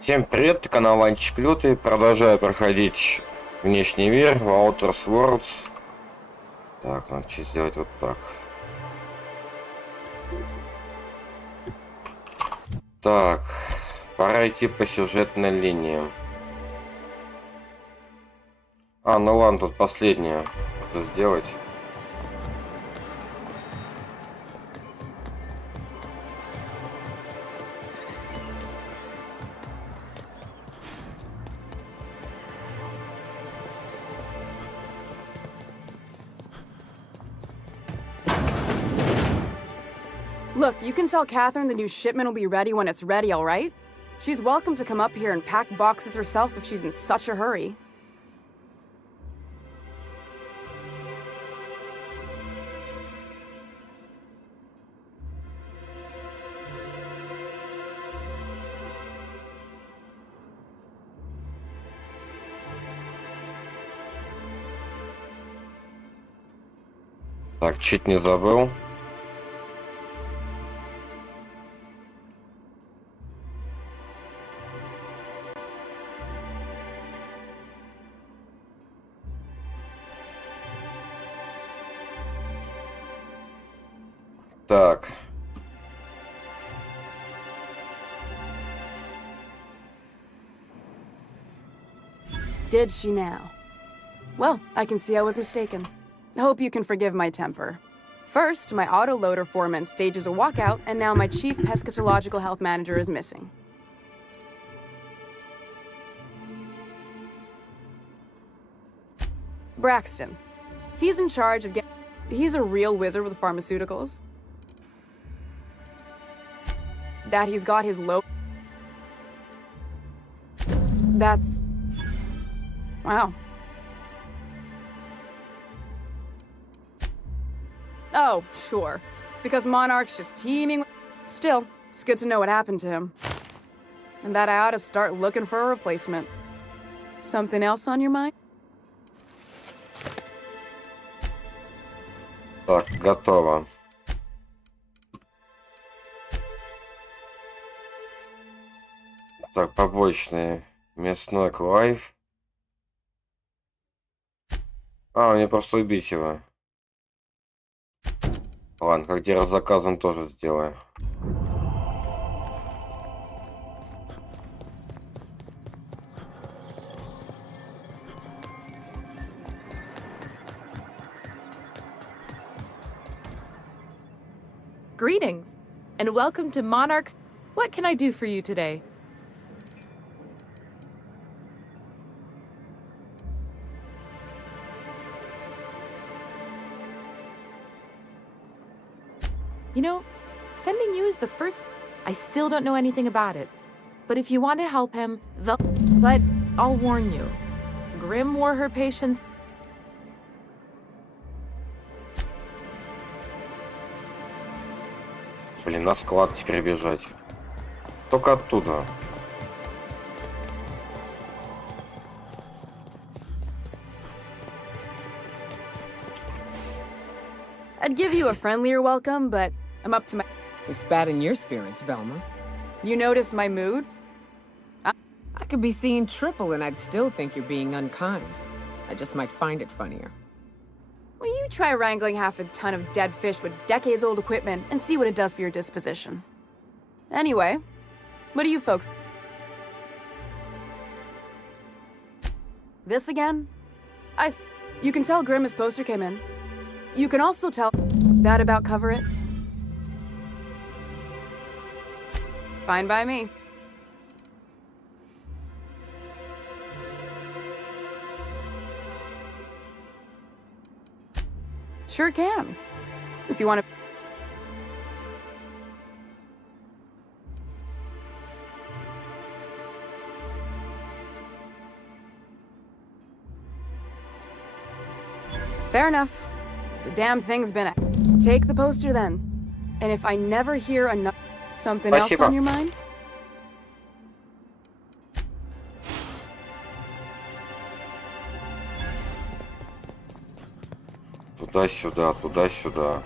Всем привет, это канал Ванчик Лютый. Продолжаю проходить внешний мир в Outer Worlds. Так, надо что сделать вот так. Так, пора идти по сюжетной линии. Ну ладно, тут последнее. Что сделать? Look, you can tell Catherine the new shipment will be ready when it's ready, all right? She's welcome to come up here and pack boxes herself if she's in such a hurry. Так, чуть не забыл. Так. Did she now? Well, I can see I was mistaken. Hope you can forgive my temper. First, my autoloader foreman stages a walkout, and now my chief pescatological health manager is missing. Braxton. He's in charge of He's a real wizard with pharmaceuticals. That he's got his That's... Wow. Oh, sure. Because Monarch's just teeming with... Still, it's good to know what happened to him. And that I ought to start looking for a replacement. Something else on your mind? Так, готово. Так, побочные. Мясной клайв. Мне просто убить его. Ладно, как дело с заказом тоже сделаю. Greetings, and welcome to Monarch's... What can I do for you today? You know, sending you is the first... I still don't know anything about it. But if you want to help him, But I'll warn you. Grim wore her patience... Блин, на склад теперь бежать. Только оттуда. I'd give you a friendlier welcome, but I'm up to my... We spat in your spirits, Velma. You notice my mood? I could be seeing triple and I'd still think you're being unkind. I just might find it funnier. Well, you try wrangling half a ton of dead fish with decades-old equipment and see what it does for your disposition. Anyway, what do you folks... This again? You can tell Grimm's poster came in. You can also tell that about cover it. Fine by me. Sure can. If you want to... Fair enough. The damn thing's been... Take the poster then. And if I never hear enough... Something else on your mind? Туда-сюда, туда-сюда.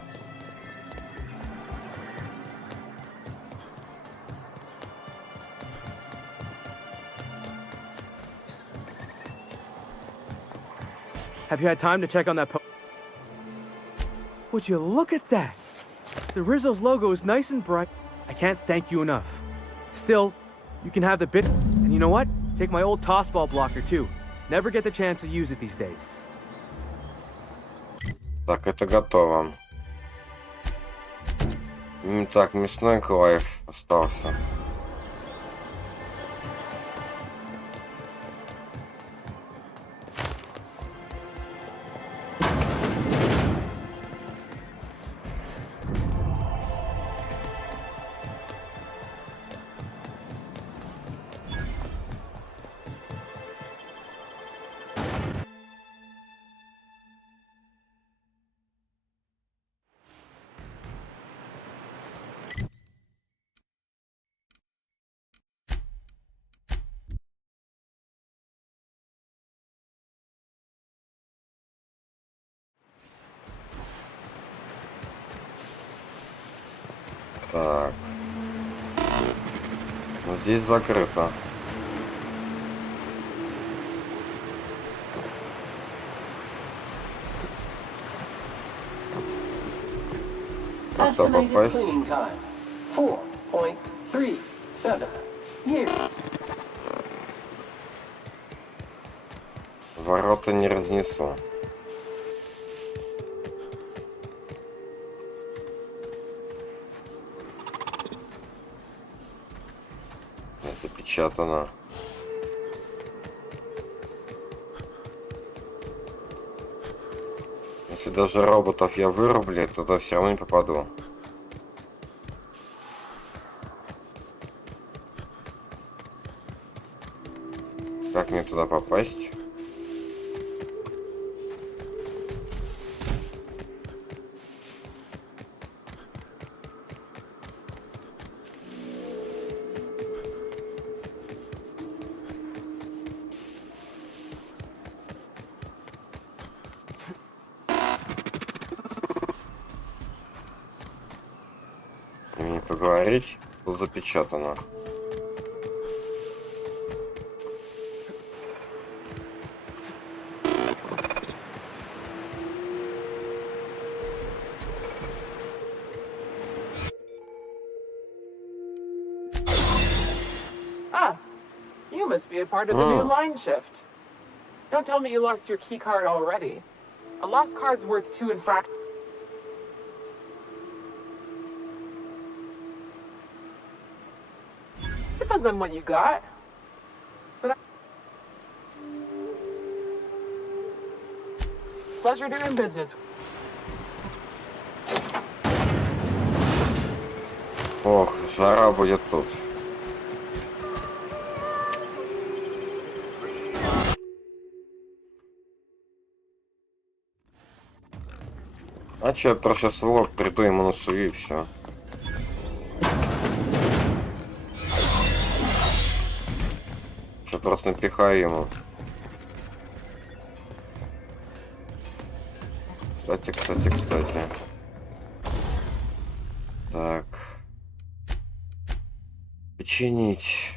Have you had time to check on that Would you look at that? The Rizzo's logo is nice and bright. I can't thank you enough. Still, you can have the bit. And you know what? Take my old tossball blocker too. Never get the chance to use it these days. Так, это готово. Так, мясной Клайв остался. Так. Но здесь закрыто. А то Estimated попасть? cleaning time 4.37 years. Ворота не разнесу. Запечатано. Если даже роботов я вырублю, туда все равно не попаду. Как мне туда попасть? Не поговорить, тут запечатано. Ah, you must be a part of the new line shift. Don't tell me you lost your key card already. A lost card's worth 2 infractions. Depends on what you got. But pleasure doing business. Ох, жара будет тут. А чё, я просто сейчас в лоб приду ему насую и все. Что просто напихаю ему. Кстати. Так. Починить.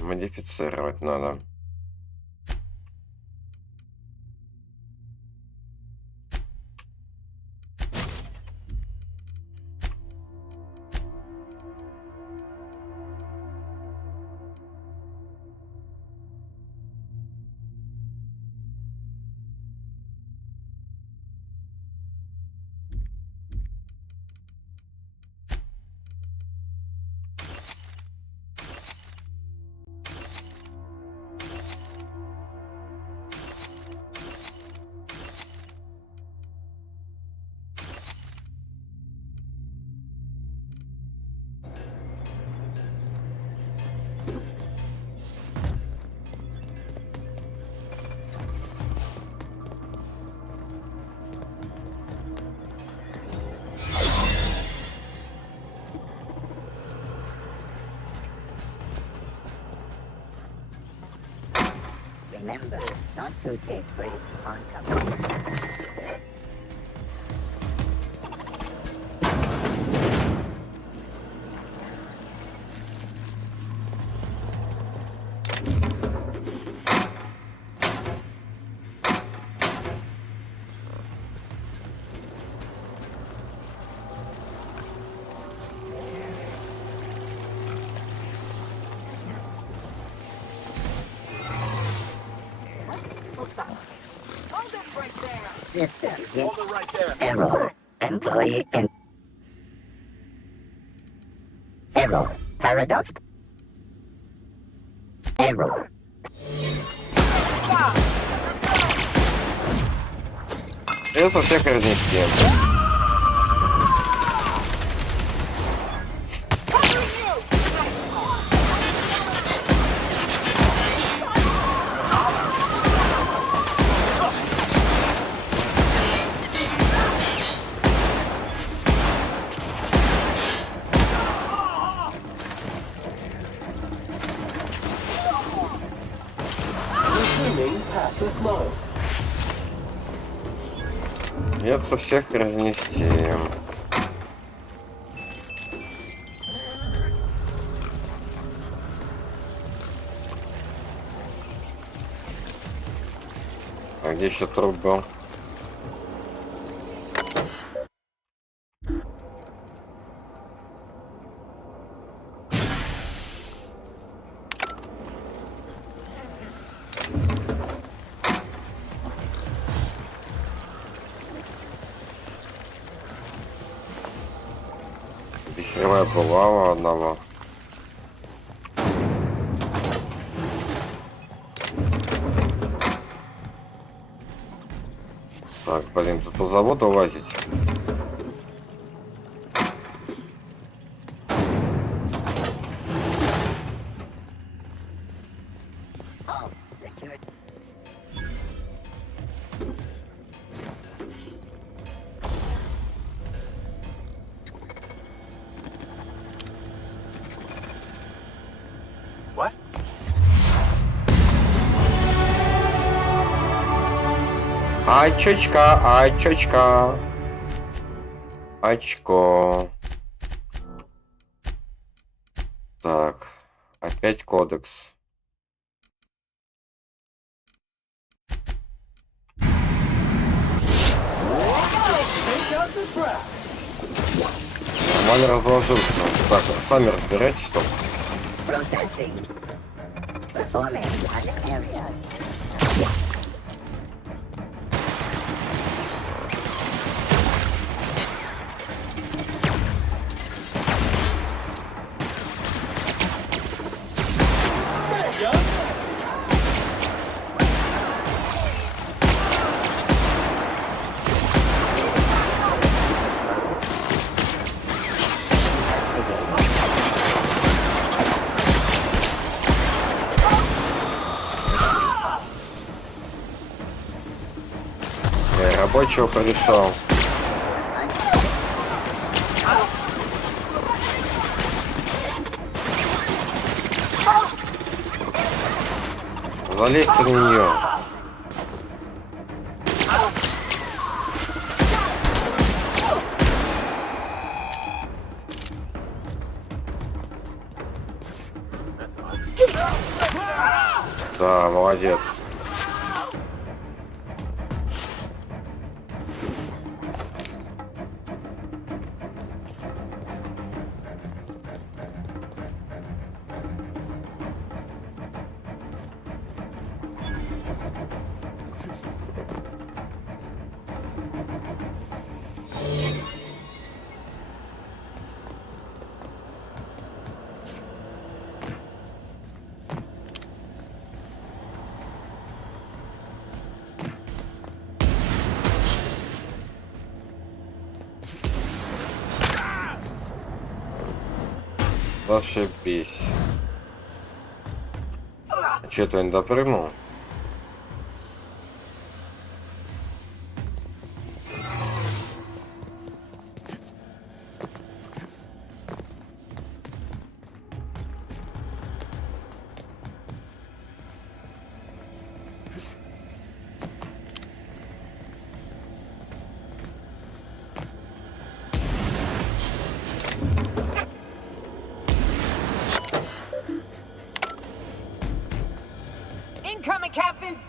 Модифицировать надо. Remember not to take breaks on command. System. Error. Employee in. Error. Paradox. Error. Придется всех разнести. Resuming passive mode. Придется всех разнести. А где еще труп был? Бихревая была у одного. Так, блин, тут по заводу лазить. Oh, secured. What? Ай, чечка, ай, чечка. Очко. Так, опять кодекс. Нормально разложился. Так, сами разбирайтесь там. Processing. Performing other areas. Рабочего порешал. Залезьте на нее. Да, молодец. Зашибись. А че ты не допрыгнул?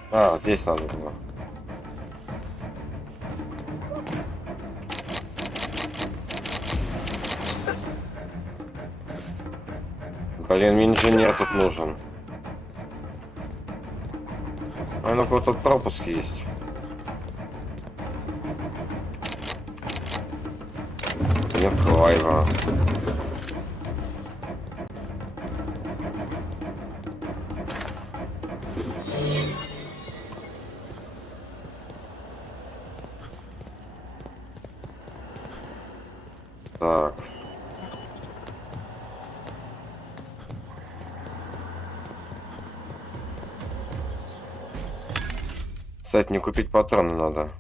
А, здесь надо было. Блин, инженер тут нужен. А ну-ка, тут пропуск есть. Не в Клайва. Так. Кстати, не купить патроны надо.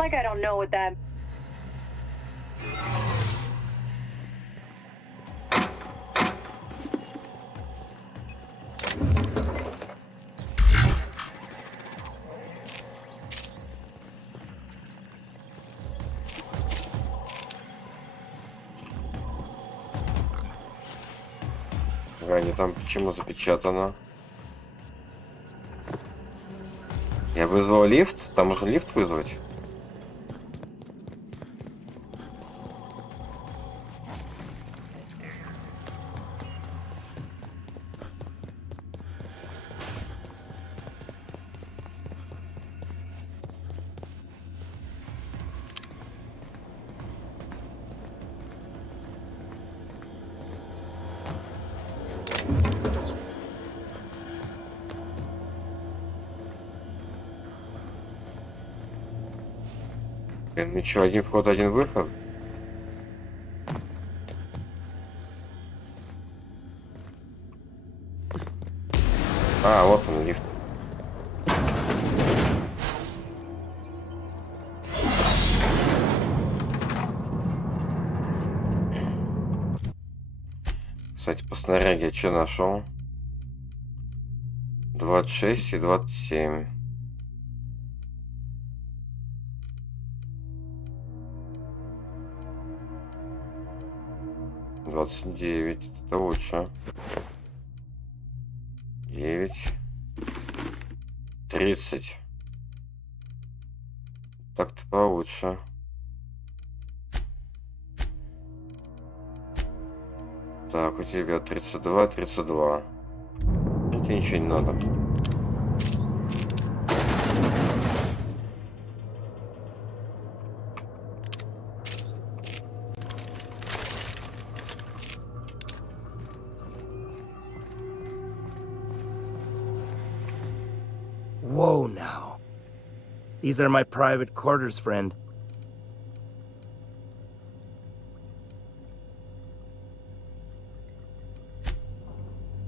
Like I don't know what that. Ранее там почему запечатано? Я вызвал лифт? Там можно лифт вызвать? Блин, ничего, один вход, один выход. А, вот он, лифт. Кстати, по снаряге я что нашел? 26 и 27. Двадцать 29. Это лучше. 9. 30. Так-то получше. Так, у тебя 32, 32. Тебе ничего не надо. Whoa now. These are my private quarters, friend.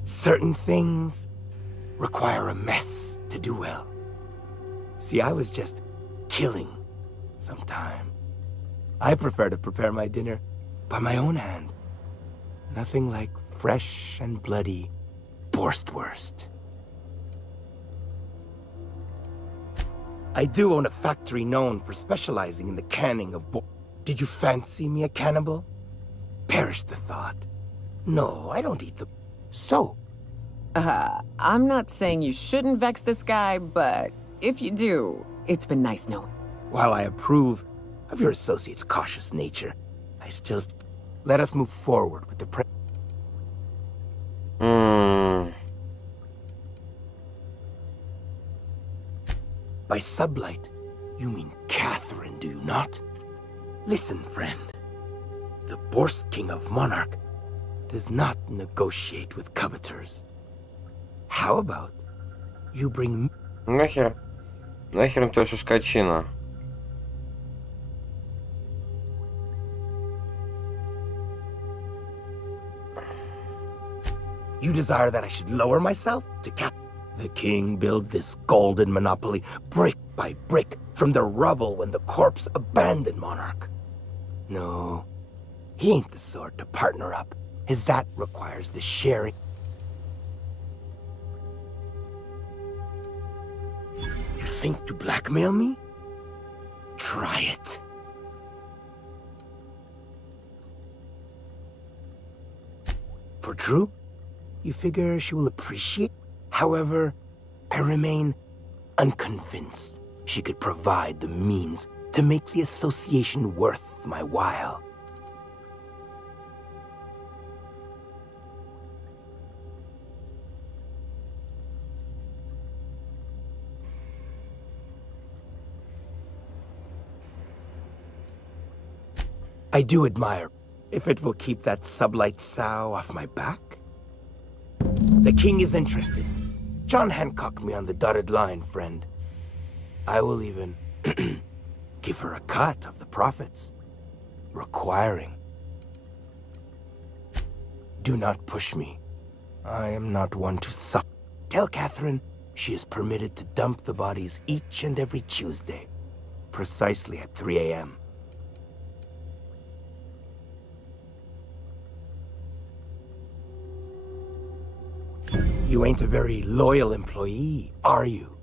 Certain things require a mess to do well. See, I was just killing some time. I prefer to prepare my dinner by my own hand. Nothing like fresh and bloody Borstwurst. I do own a factory known for specializing in the canning of Did you fancy me a cannibal? Perish the thought. No, I don't eat the... So, I'm not saying you shouldn't vex this guy, but if you do, it's been nice knowing. while I approve of your associate's cautious nature, I still... Let us move forward with the By sublight, you mean Catherine, do you not? Listen, friend. The Borst King of Monarch does not negotiate with coveters. How about you bring... Нахер? Нахер ты что скотчина? You desire that I should lower myself to cap... The king built this golden monopoly brick by brick from the rubble when the corpse abandoned Monarch. No, he ain't the sort to partner up, as that requires the sharing. think to blackmail me? Try it. For true? You figure she will appreciate? However, I remain unconvinced she could provide the means to make the association worth my while. I do admire if it will keep that sublight sow off my back. The king is interested. John Hancock me on the dotted line, friend. I will even give her a cut of the profits, requiring. Do not push me. I am not one to suck. Tell Catherine she is permitted to dump the bodies each and every Tuesday, precisely at 3 a.m. You ain't a very loyal employee, are you?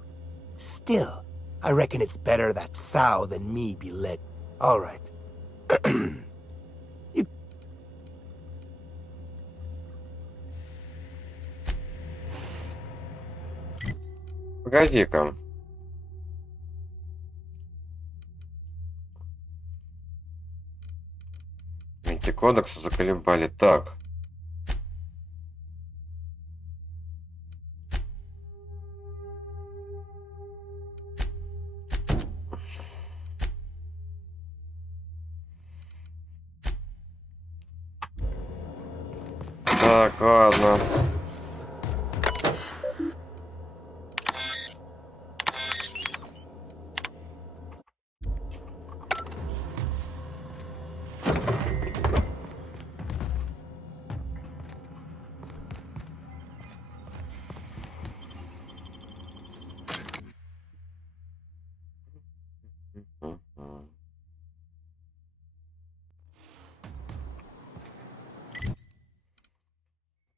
Still, I reckon it's better that sow than me be led. All right. Погоди-ка. Антикодекс заколебали. Так. Так, ладно.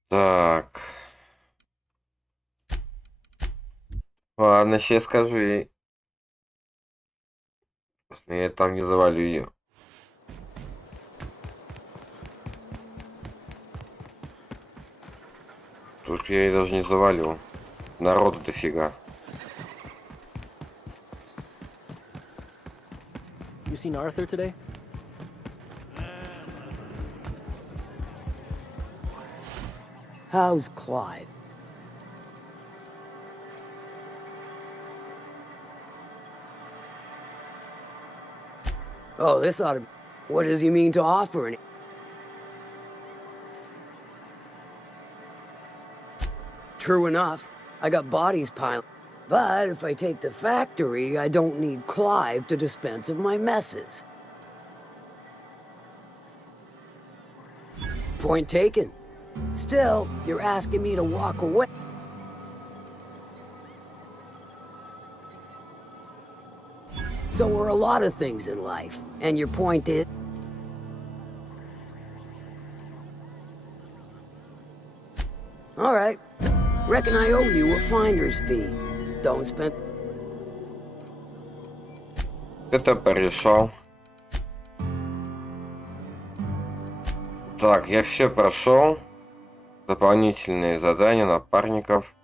Так. Ладно, сейчас скажу ей. Если я там не завалю ее. Тут я ее даже не завалю. Народу дофига. You seen Arthur today? How's Clyde? Oh, this ought to... What does he mean to offer? True enough, I got bodies piling. But if I take the factory, I don't need Clive to dispense of my messes. Point taken. Still, you're asking me to walk away. So are a lot of things in life, and your point is... All right. Reckon I owe you a finder's fee. Don't spend... Это порешал. Так, я все прошел. Дополнительные задания напарников.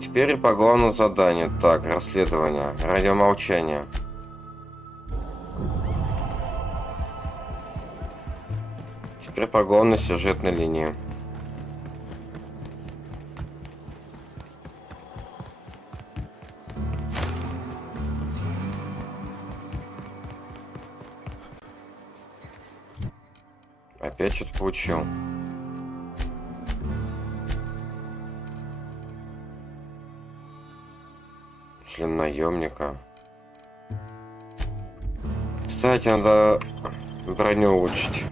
Теперь по главному заданию. Так, расследование. Радиомолчание. Теперь по главной сюжетной линии. Опять что-то получил. Член наемника. Кстати, надо броню улучшить.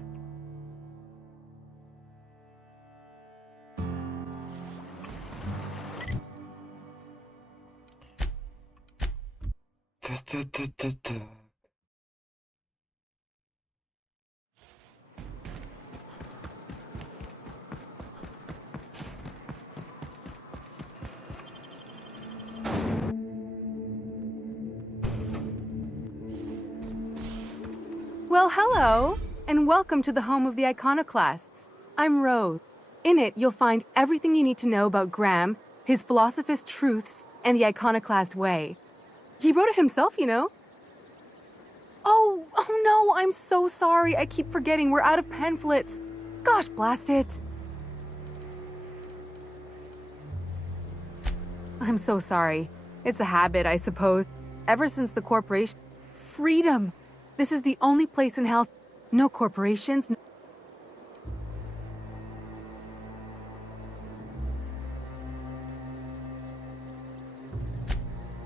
Та-та-та-та-та. Well, hello, and welcome to the home of the Iconoclasts. I'm Rose. In it, you'll find everything you need to know about Graham, his philosophist truths, and the Iconoclast way. He wrote it himself, you know. Oh no, I'm so sorry. I keep forgetting we're out of pamphlets. Gosh, blast it. I'm so sorry. It's a habit, I suppose. Ever since the corporation... Freedom! This is the only place in hell... No corporations...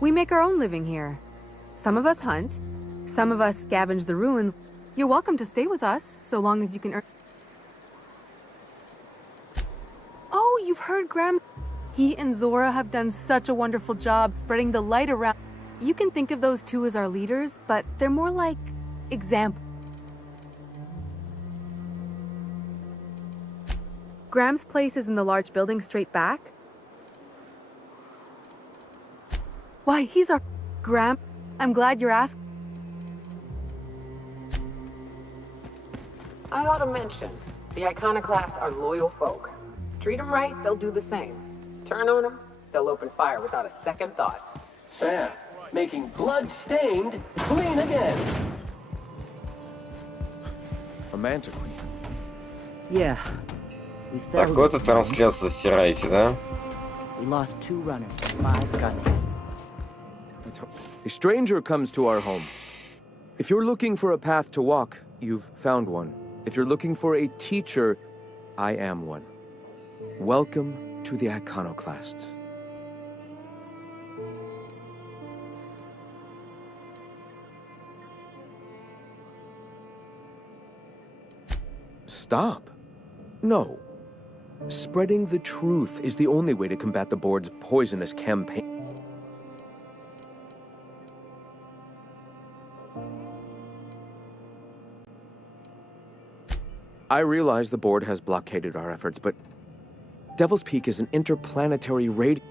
We make our own living here. Some of us hunt. Some of us scavenge the ruins. You're welcome to stay with us, so long as you can earn... Oh, you've heard Graham's... He and Zora have done such a wonderful job spreading the light around. You can think of those two as our leaders, but they're more like... examples. Graham's place is in the large building straight back. Why, he's our... Graham, I'm glad you're asking. I ought to mention, the Iconoclasts are loyal folk. Treat them right, they'll do the same. Turn on them, they'll open fire without a second thought. Sam, making blood-stained clean again. A manta queen. Yeah. We Так, failed. вот эту трансляцию стираете, да? We lost 2 runners and 5 gunheads. A stranger comes to our home. If you're looking for a path to walk, you've found one. If you're looking for a teacher, I am one. Welcome to the Iconoclasts. Stop. No. Spreading the truth is the only way to combat the board's poisonous campaign. I realize the board has blockaded our efforts, but Devil's Peak is an interplanetary radio.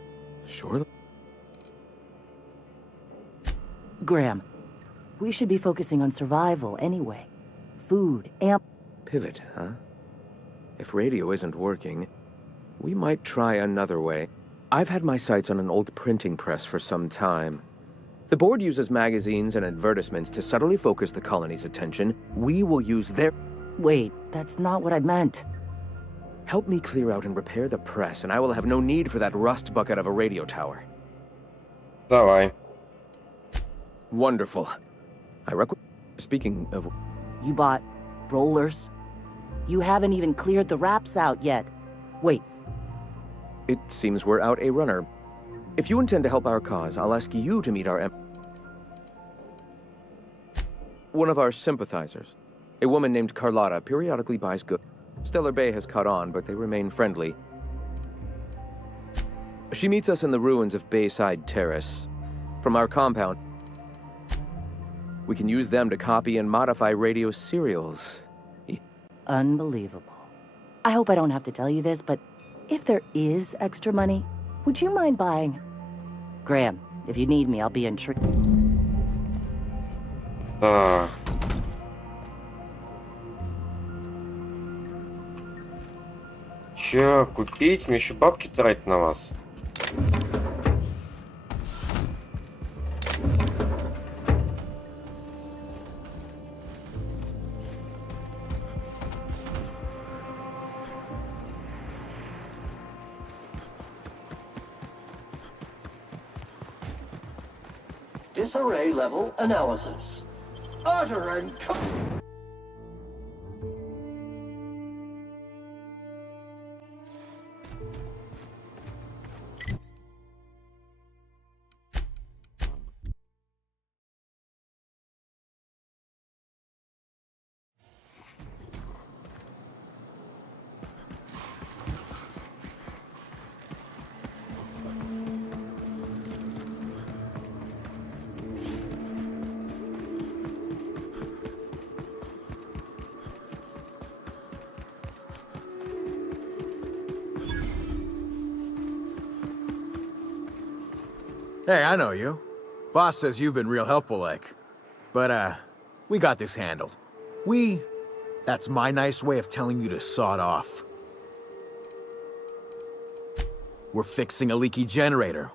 Surely. Graham, we should be focusing on survival anyway. Food, Pivot, huh? If radio isn't working, we might try another way. I've had my sights on an old printing press for some time. The board uses magazines and advertisements to subtly focus the colony's attention. We will use their... Wait, that's not what I meant. Help me clear out and repair the press, and I will have no need for that rust bucket of a radio tower. Давай. Wonderful. Speaking of... You bought rollers? You haven't even cleared the wraps out yet. Wait. It seems we're out a runner. If you intend to help our cause, I'll ask you to meet our... One of our sympathizers. A woman named Carlotta periodically buys goods. Stellar Bay has caught on, but they remain friendly. She meets us in the ruins of Bayside Terrace. From our compound, we can use them to copy and modify radio serials. Unbelievable. I hope I don't have to tell you this, but if there is extra money, would you mind buying... Graham, if you need me, I'll be in... Чё, купить? Мне еще бабки тратить на вас? Disarray level analysis. Utter and... Hey, I know you. Boss says you've been real helpful, like. But, we got this handled. That's my nice way of telling you to sod off. We're fixing a leaky generator.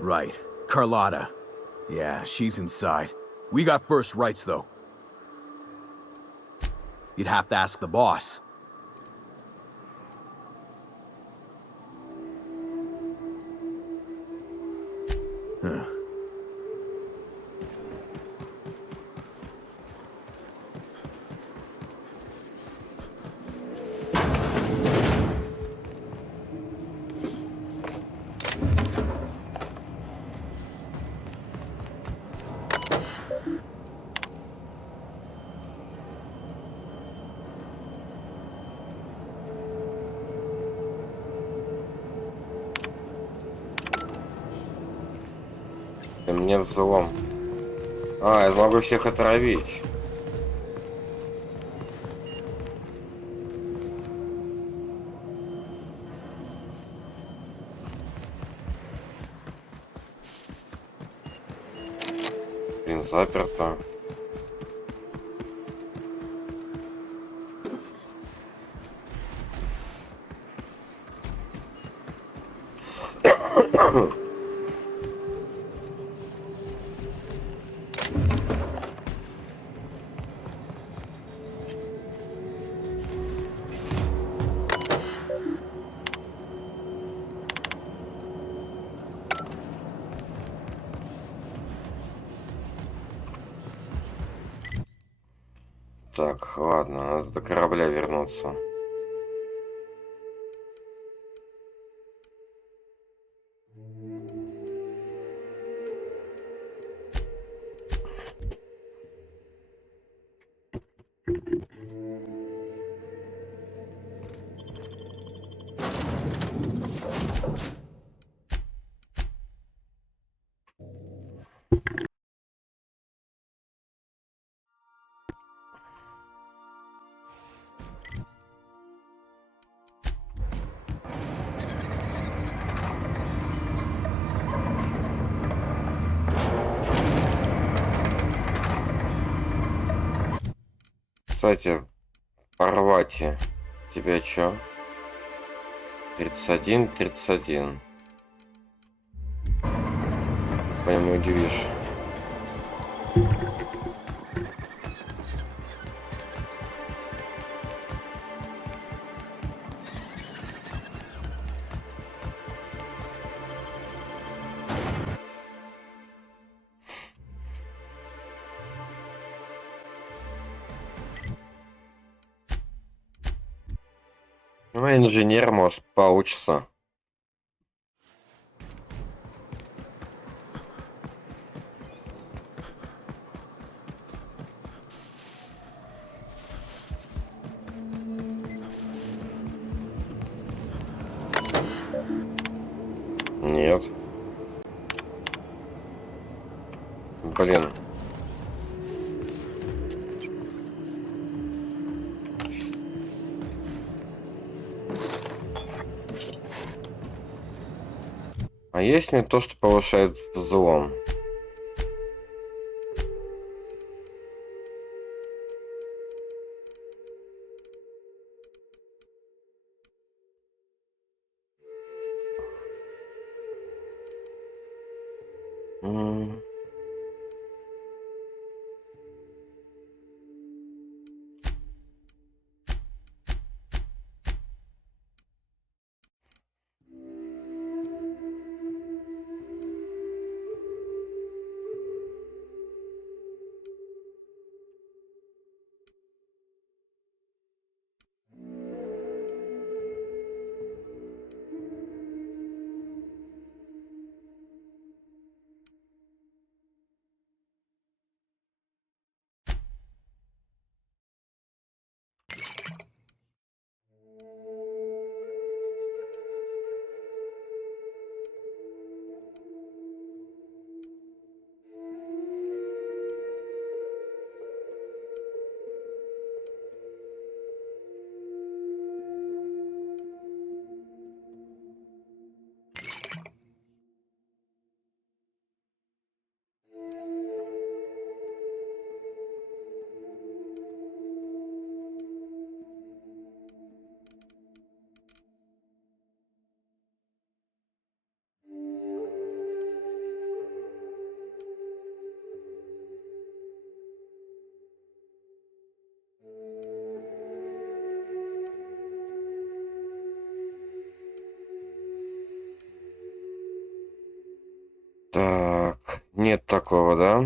Right. Carlotta. Yeah, she's inside. We got first rights, though. You'd have to ask the boss. Huh. И мне взлом. А, я могу всех отравить. Блин, заперто. Так, ладно, надо до корабля вернуться. Кстати, порвать тебя чё? 31, 31. Прямо удивишь. Ну, инженер, может, получится. Нет. Блин. А есть мне то, что повышает взлом? Так, нет такого, да?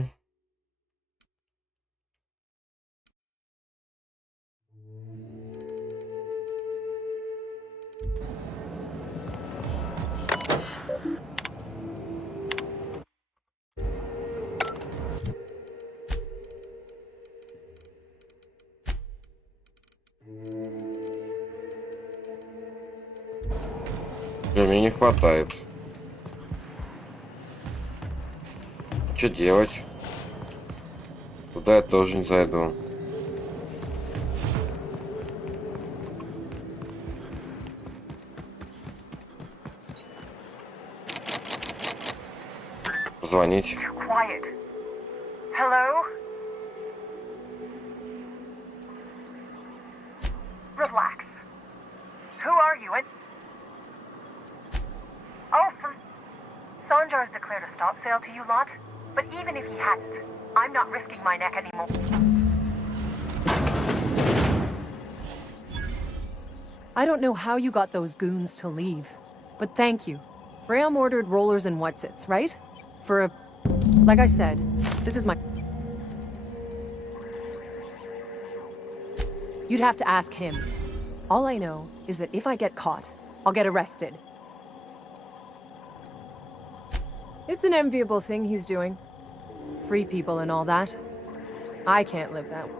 Мне не хватает. Что делать? Туда я тоже не зайду. Позвонить. Quiet. Hello? Relax. Who are you and... Oh, Sanjar's declared a stop sale to you lot, but even if he hadn't, I'm not risking my neck anymore. I don't know how you got those goons to leave, but thank you. Graham ordered rollers and whatsits, right? For a... Like I said, this is my... You'd have to ask him. All I know is that if I get caught, I'll get arrested. It's an enviable thing he's doing. Free people and all that. I can't live that way.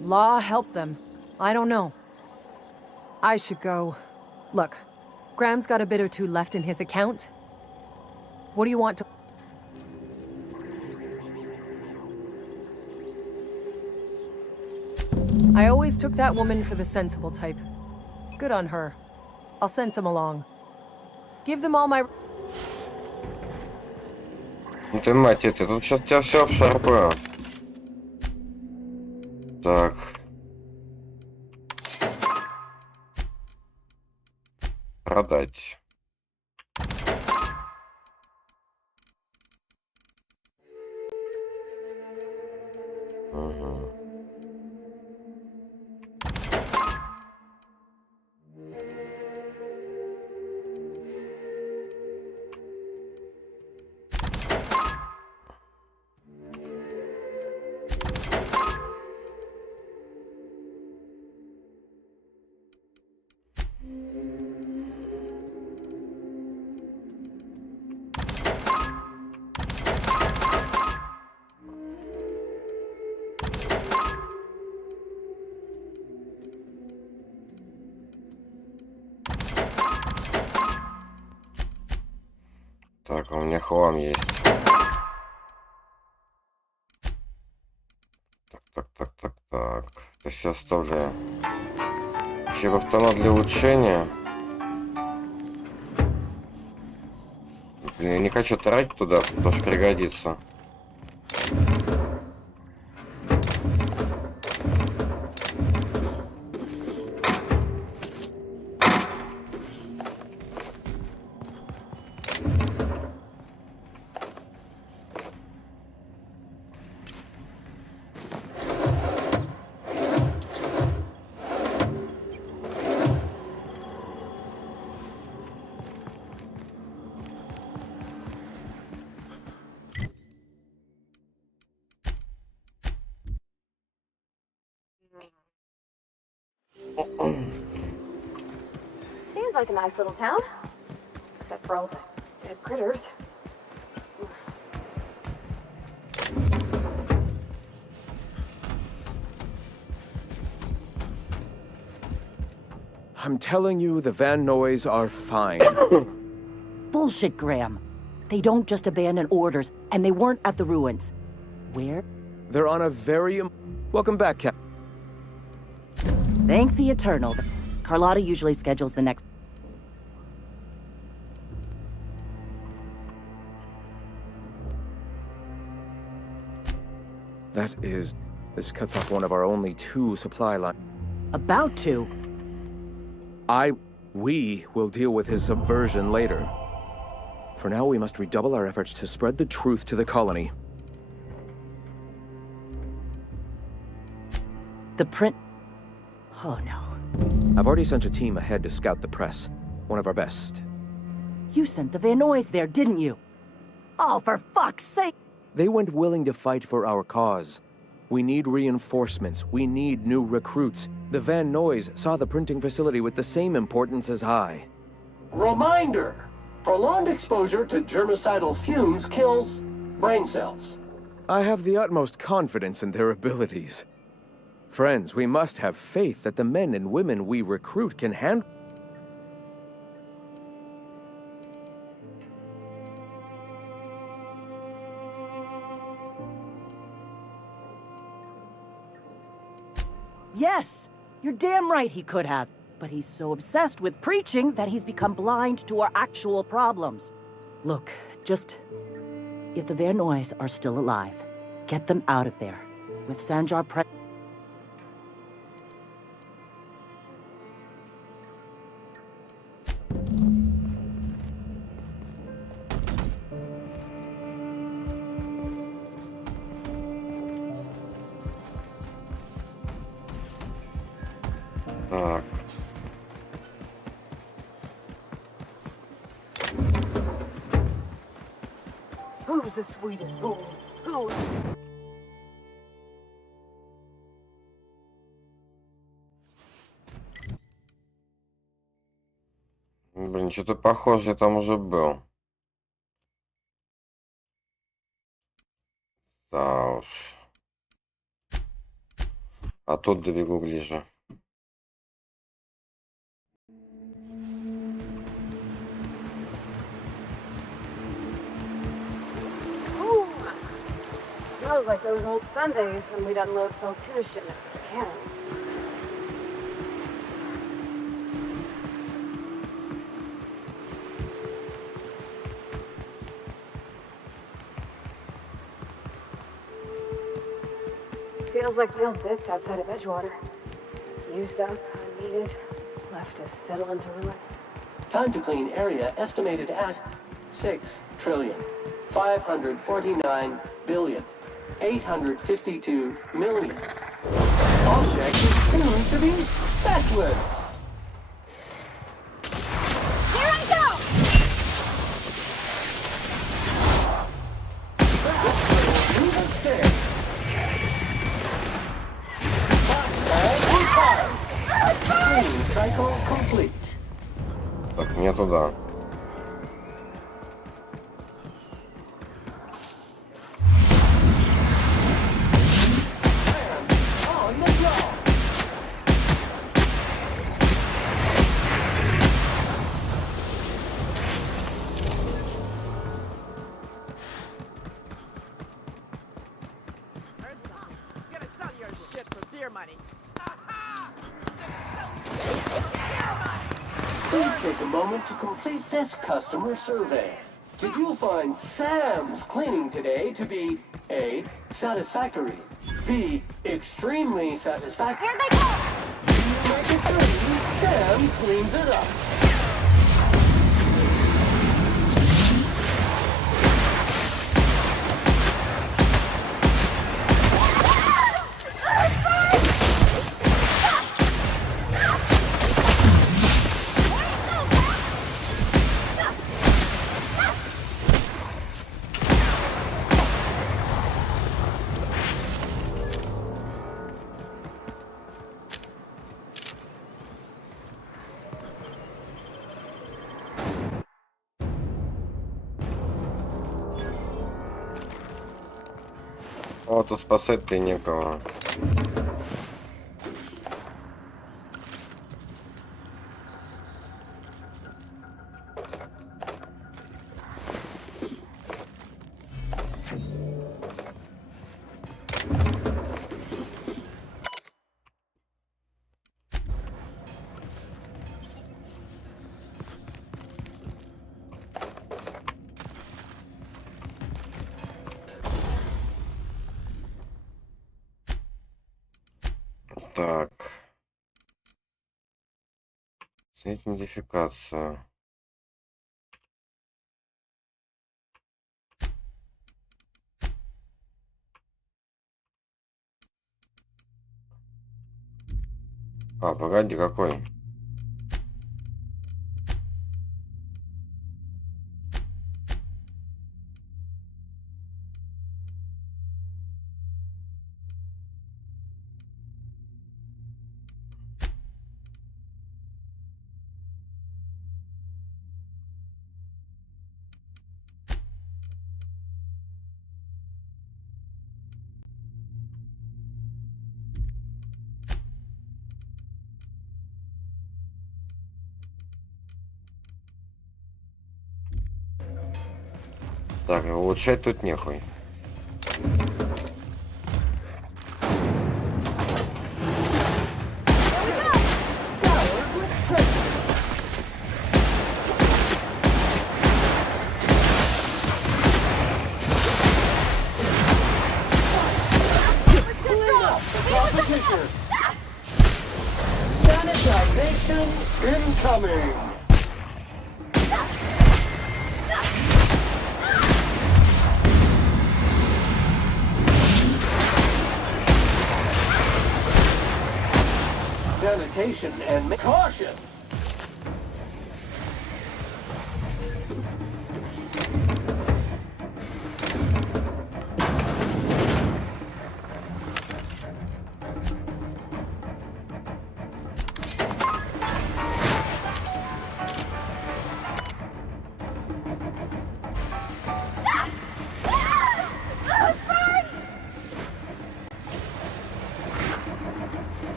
Law help them. I don't know. I should go. Look, Graham's got a bit or two left in his account. What do you want to... I always took that woman for the sensible type. Good on her. I'll send some along. Give them all my... Ну ты мать, ты тут сейчас тебя все обшарпаю. Так. Продать. Угу. Так, у меня хлам есть. Так. Это все оставляю. Еще автомат для улучшения. Блин, я не хочу тратить туда, потому что пригодится. Seems like a nice little town. Except for all the dead critters. I'm telling you, the Van Noys are fine. Bullshit, Graham. They don't just abandon orders, and they weren't at the ruins. Where? They're on a very... Welcome back, Cap. Thank the Eternal. Carlotta usually schedules the next... That is... This cuts off one of our only 2 supply lines. About to. We will deal with his subversion later. For now, we must redouble our efforts to spread the truth to the colony. The print... Oh no. I've already sent a team ahead to scout the press. One of our best. You sent the Van Noys there, didn't you? Oh, for fuck's sake! They went willing to fight for our cause. We need reinforcements. We need new recruits. The Van Noys saw the printing facility with the same importance as I. Reminder! Prolonged exposure to germicidal fumes kills brain cells. I have the utmost confidence in their abilities. Friends, we must have faith that the men and women we recruit can handle. Yes! You're damn right he could have. But he's so obsessed with preaching that he's become blind to our actual problems. Look, just... if the Van Noys are still alive, get them out of there. With Sanjar Так. Who's the sweetest boy? Who? Блин, что-то похоже, я там уже был. Да уж. А тут добегу ближе. Ooh, smells like those old Sundays when we'd unload salt tuna shipments at the cannon. Feels like the old bits outside of Edgewater. Used up, unneeded, left to settle into ruin. Time to clean area estimated at 6 trillion, 549 billion, 852 million. Object is soon to be specialists. Here I go! Move and stay. Clean cycle complete. Так, мне туда. On the job. Gonna sell your shit for beer money. Please take a moment to complete this customer survey. Did you find Sam's cleaning today to be A, satisfactory, B, extremely satisfactory? Here they come! You make it 3, Sam cleans it up. Вот, а спасать-то некого. Так. Снять модификацию. Погоди, какой? Так, улучшать тут нехуй. Sanitization incoming! Sanitation and caution!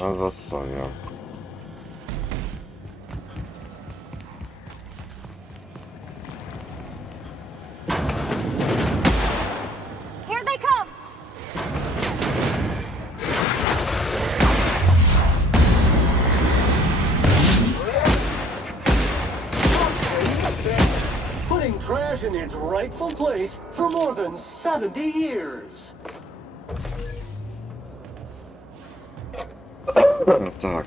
Засовел. Here they come! Putting trash in its rightful place for more than 70 years. Так.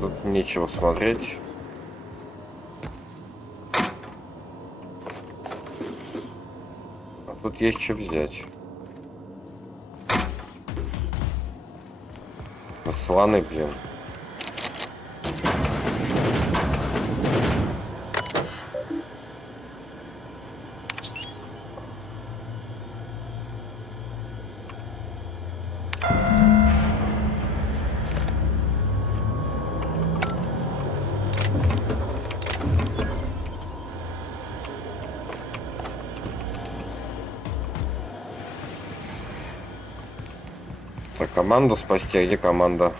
Тут нечего смотреть. Тут есть что взять. Слоны, блин. Команду спасти, а где команда?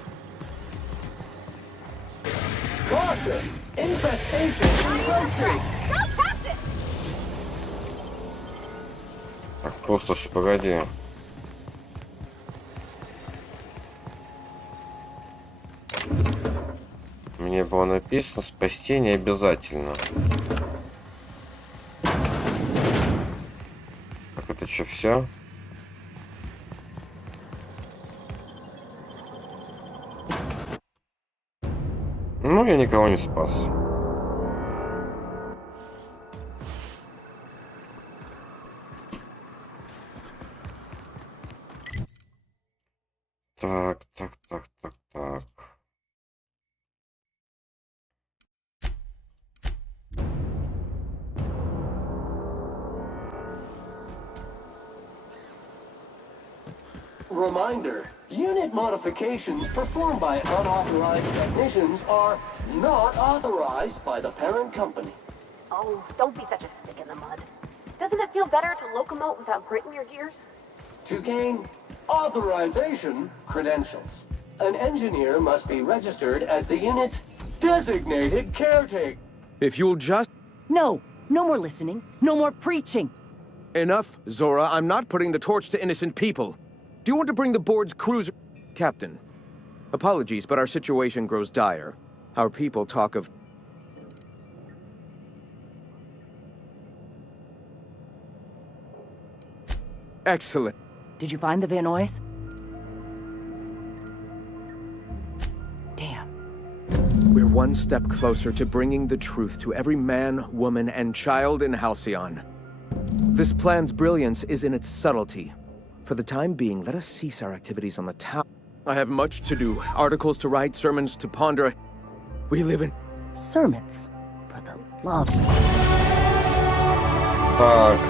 Так, пустошь, погоди. Мне было написано, спасти не обязательно. Так, это что, все? Ну, я никого не спас. Так. Reminder, unit modifications performed by unauthorized technicians are not authorized by the parent company. Oh, don't be such a stick in the mud. Doesn't it feel better to locomote without gritting your gears? To gain authorization credentials, an engineer must be registered as the unit's designated caretaker. If you'll just... No! No more listening. No more preaching. Enough, Zora. I'm not putting the torch to innocent people. Do you want to bring the board's cruiser... Captain, apologies, but our situation grows dire. Our people talk of... Excellent. Did you find the Vanois? Damn. We're one step closer to bringing the truth to every man, woman, and child in Halcyon. This plan's brilliance is in its subtlety. For the time being, let us cease our activities on the town. I have much to do. Articles to write, sermons to ponder. We live in... Sermons? For the love... Так.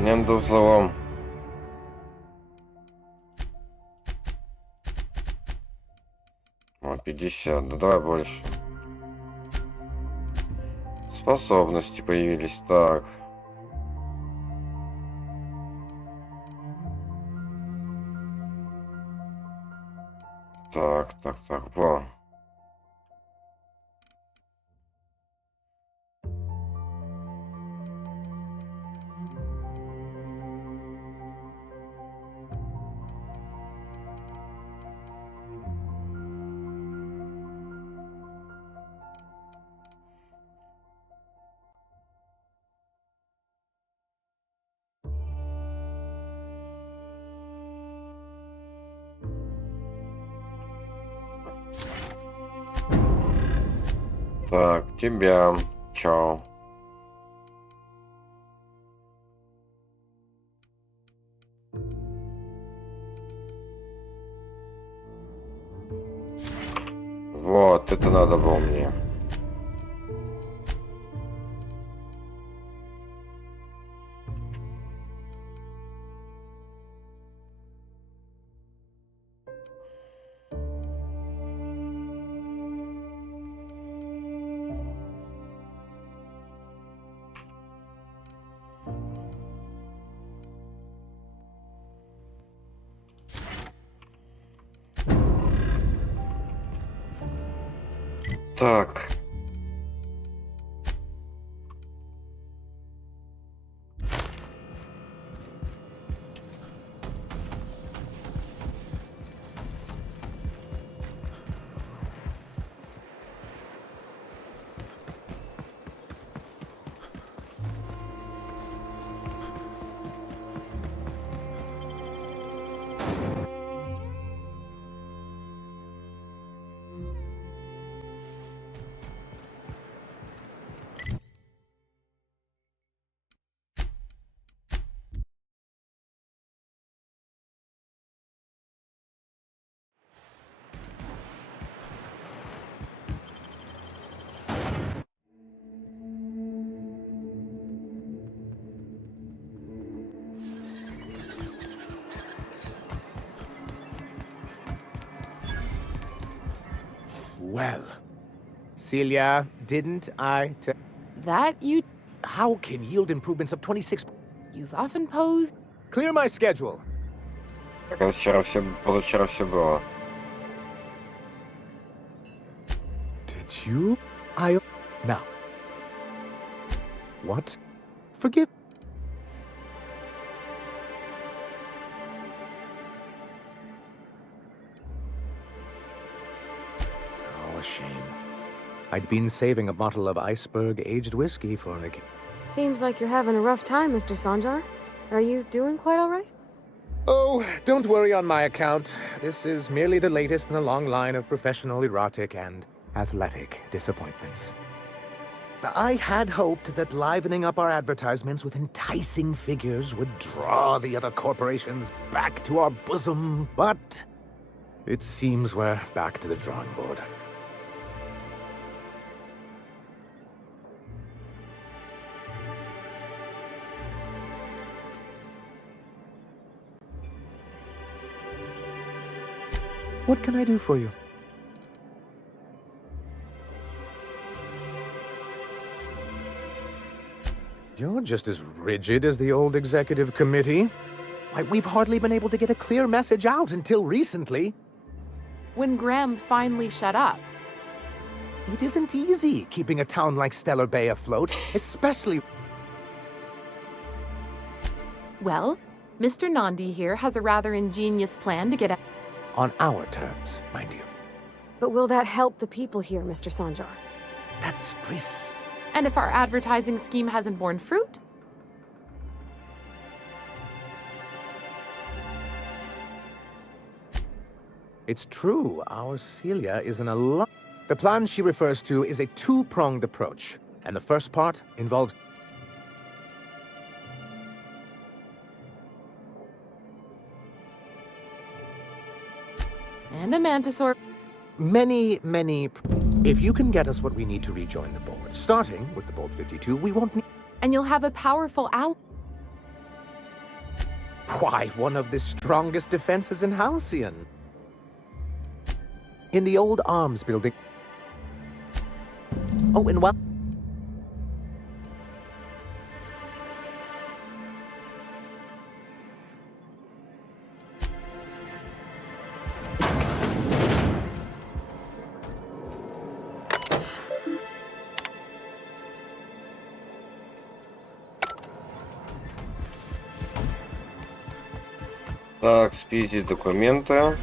Ненду взлом. О, 50. Да давай больше. Способности появились. Так. Так. Во. Так, тебя. Чао. Вот, это надо было мне. Так. Well, Celia, didn't I tell... That you... How can yield improvements of 26... You've often posed... Clear my schedule. Так, это позавчера все было. Did you? Now. What? Forgive... Oh, a shame. I'd been saving a bottle of iceberg-aged whiskey for a... Seems like you're having a rough time, Mr. Sanjar. Are you doing quite all right? Oh, don't worry on my account. This is merely the latest in a long line of professional erotic and athletic disappointments. I had hoped that livening up our advertisements with enticing figures would draw the other corporations back to our bosom, but it seems we're back to the drawing board. What can I do for you? You're just as rigid as the old executive committee. Why, we've hardly been able to get a clear message out until recently. When Graham finally shut up. It isn't easy keeping a town like Stellar Bay afloat, especially... Well, Mr. Nandi here has a rather ingenious plan to get out. On our terms, mind you. But will that help the people here, Mr. Sanjar? That's precise. And if our advertising scheme hasn't borne fruit? It's true, our Celia is an alum. The plan she refers to is a two-pronged approach, and the first part involves... And a mantisaur. Many. If you can get us what we need to rejoin the board, starting with the Bolt 52, we won't need. And you'll have a powerful ally. Why, one of the strongest defenses in Halcyon. In the old arms building. Oh, and well. Так, спиздить документы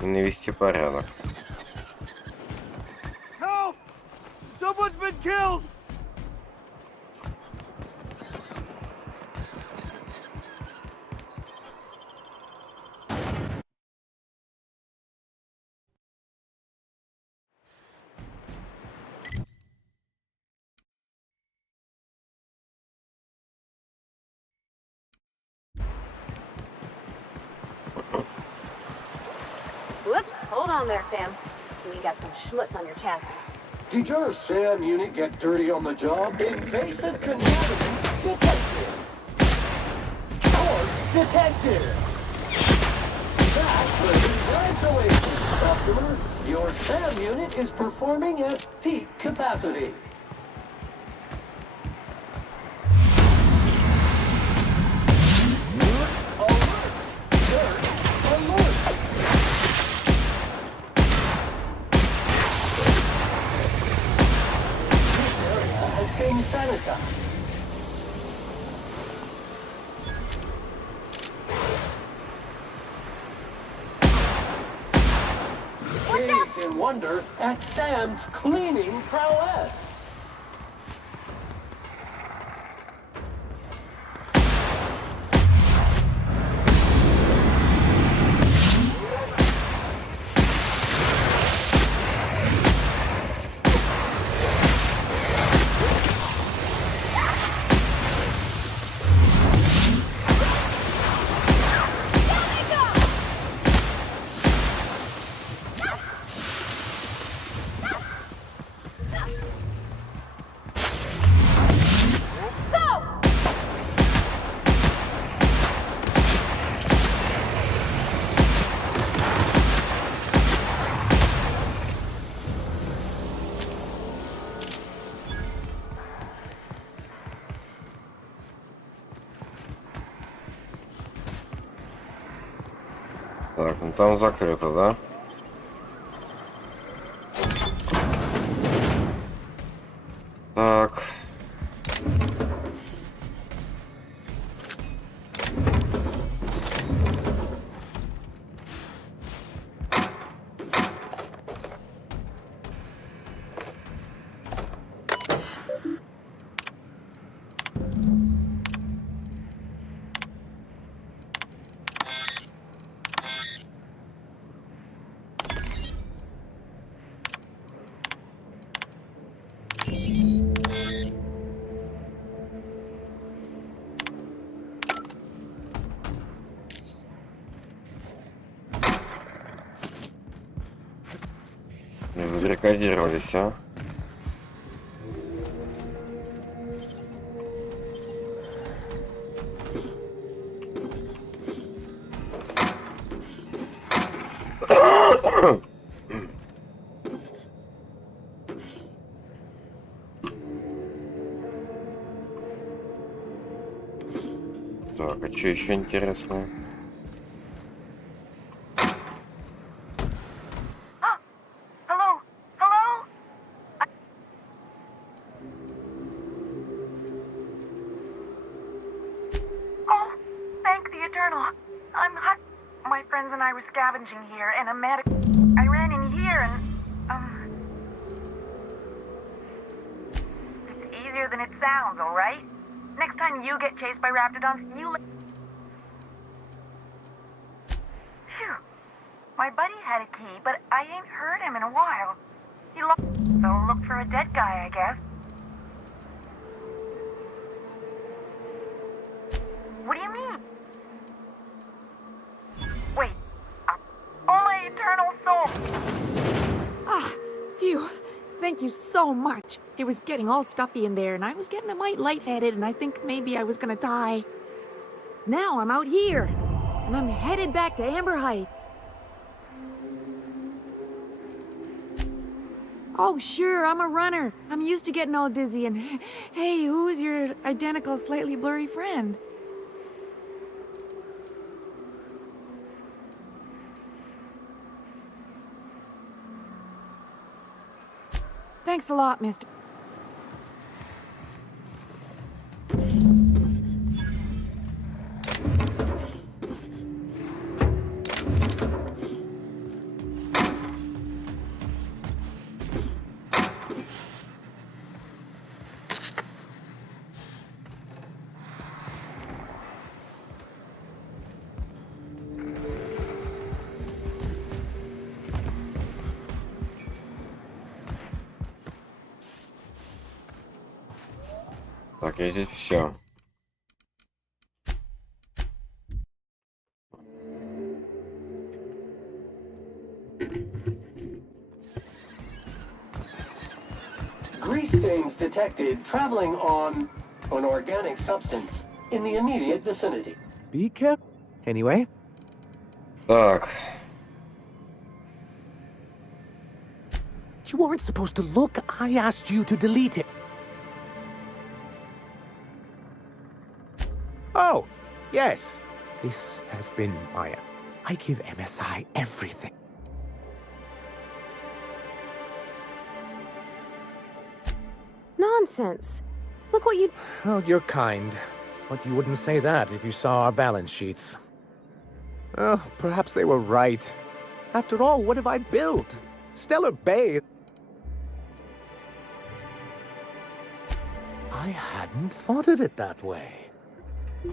и навести порядок. Help! Someone's been killed! Whoops, hold on there, Sam. You got some schmutz on your chassis. Did your SAM unit get dirty on the job? Invasive contaminants detected. Corpse detected. Congratulations, customer. Your SAM unit is performing at peak capacity. Being sanitized. Case in wonder at Sam's cleaning prowess. Так, ну там закрыто, да? Так. Забаррикадировались, а? Так, а что еще интересное? Hello? Hello? Oh, thank the Eternal. I'm hot. My friends and I were scavenging here, and a medic... I ran in here and... It's easier than it sounds, alright? Next time you get chased by raptidons, you... Phew. My buddy had a key, but I ain't heard him in a while. He lost... So look for a dead guy, I guess. What do you mean? Wait. Oh my... Thank you so much. It was getting all stuffy in there, and I was getting a mite lightheaded, and I think maybe I was gonna die. Now I'm out here, and I'm headed back to Amber Heights. Oh, sure, I'm a runner. I'm used to getting all dizzy, and hey, who's your identical, slightly blurry friend? Thanks a lot, Mr. Так, я здесь все. Grease stains detected traveling on an organic substance in the immediate vicinity. Be careful. Anyway. Так. You weren't supposed to look. I asked you to delete it. Oh, yes. This has been my... I give MSI everything. Nonsense. Look what you... Oh, you're kind. But you wouldn't say that if you saw our balance sheets. Oh, perhaps they were right. After all, what have I built? Stellar Bay. I hadn't thought of it that way.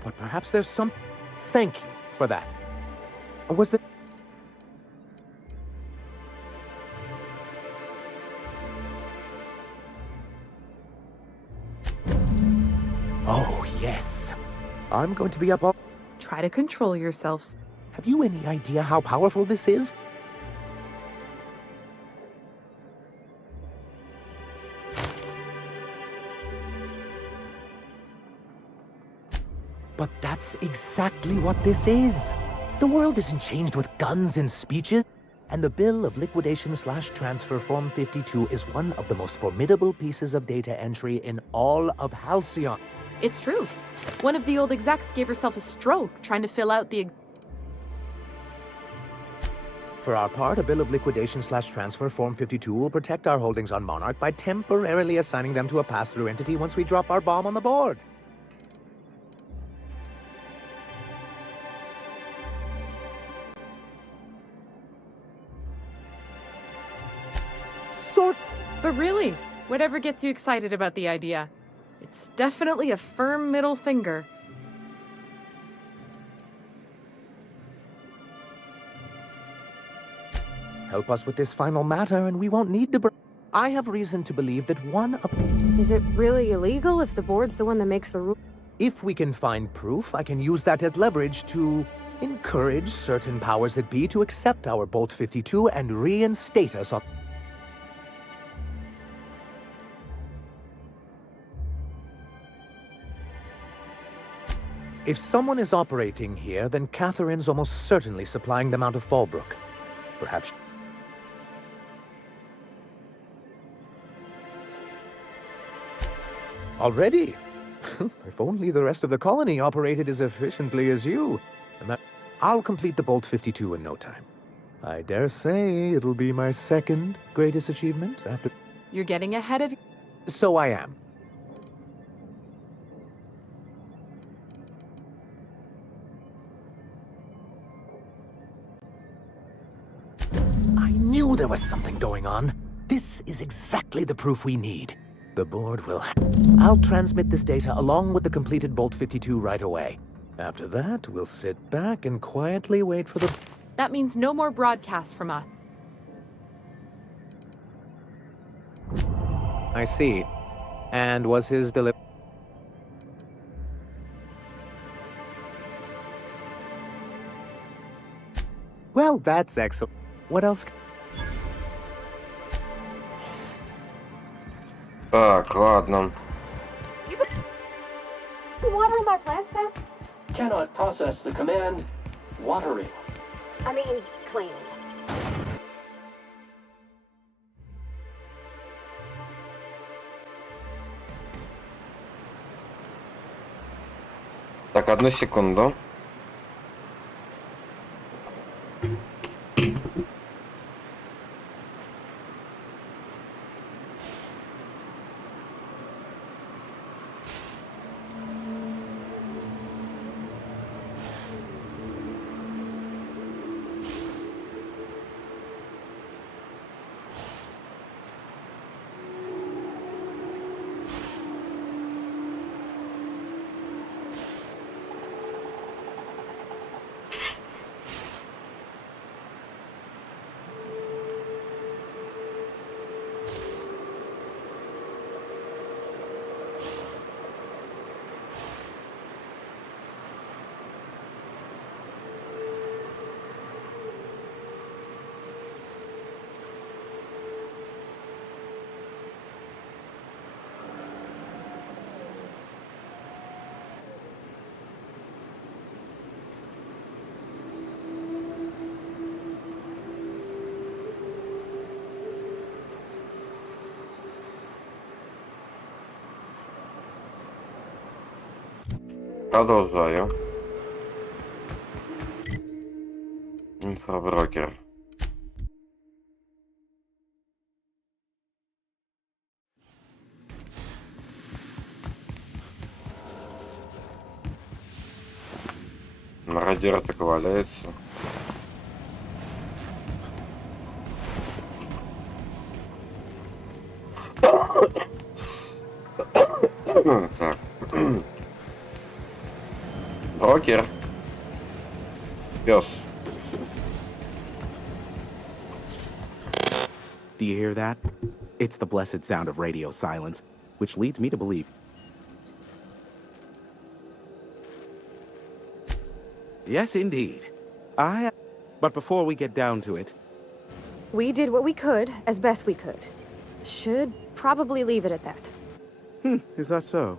But perhaps there's some... Thank you for that. Or was that... Oh, yes. I'm going to be up all... Try to control yourselves. Have you any idea how powerful this is? But that's exactly what this is. The world isn't changed with guns and speeches. And the bill of liquidation/transfer Form 52 is one of the most formidable pieces of data entry in all of Halcyon. It's true. One of the old execs gave herself a stroke trying to fill out the... For our part, a bill of liquidation/transfer Form 52 will protect our holdings on Monarch by temporarily assigning them to a pass-through entity once we drop our bomb on the board. But really, whatever gets you excited about the idea, it's definitely a firm middle finger. Help us with this final matter, and we won't need to... I have reason to believe that one of... Is it really illegal if the board's the one that makes the rule? If we can find proof, I can use that as leverage to encourage certain powers that be to accept our Bolt 52 and reinstate us on... If someone is operating here, then Catherine's almost certainly supplying them out of Fallbrook. Perhaps... Already? If only the rest of the colony operated as efficiently as you. I'll complete the Bolt 52 in no time. I dare say it'll be my second greatest achievement after... You're getting ahead of... So I am. I knew there was something going on. This is exactly the proof we need. The board will... I'll transmit this data along with the completed Bolt 52 right away. After that, we'll sit back and quietly wait for the... That means no more broadcasts from us. I see. And was his delivery... Well, that's excellent. What else? Так, ладно. Watering my plants, Sam? Cannot process the command watering. I mean, cleaning. Так, одну секунду. Продолжаю. Инфоброкер. Мародер так валяется. Так. Брокер. Пес. Do you hear that? It's the blessed sound of radio silence, which leads me to believe. Yes, indeed. But before we get down to it... We did what we could, as best we could. Should probably leave it at that. Is that so?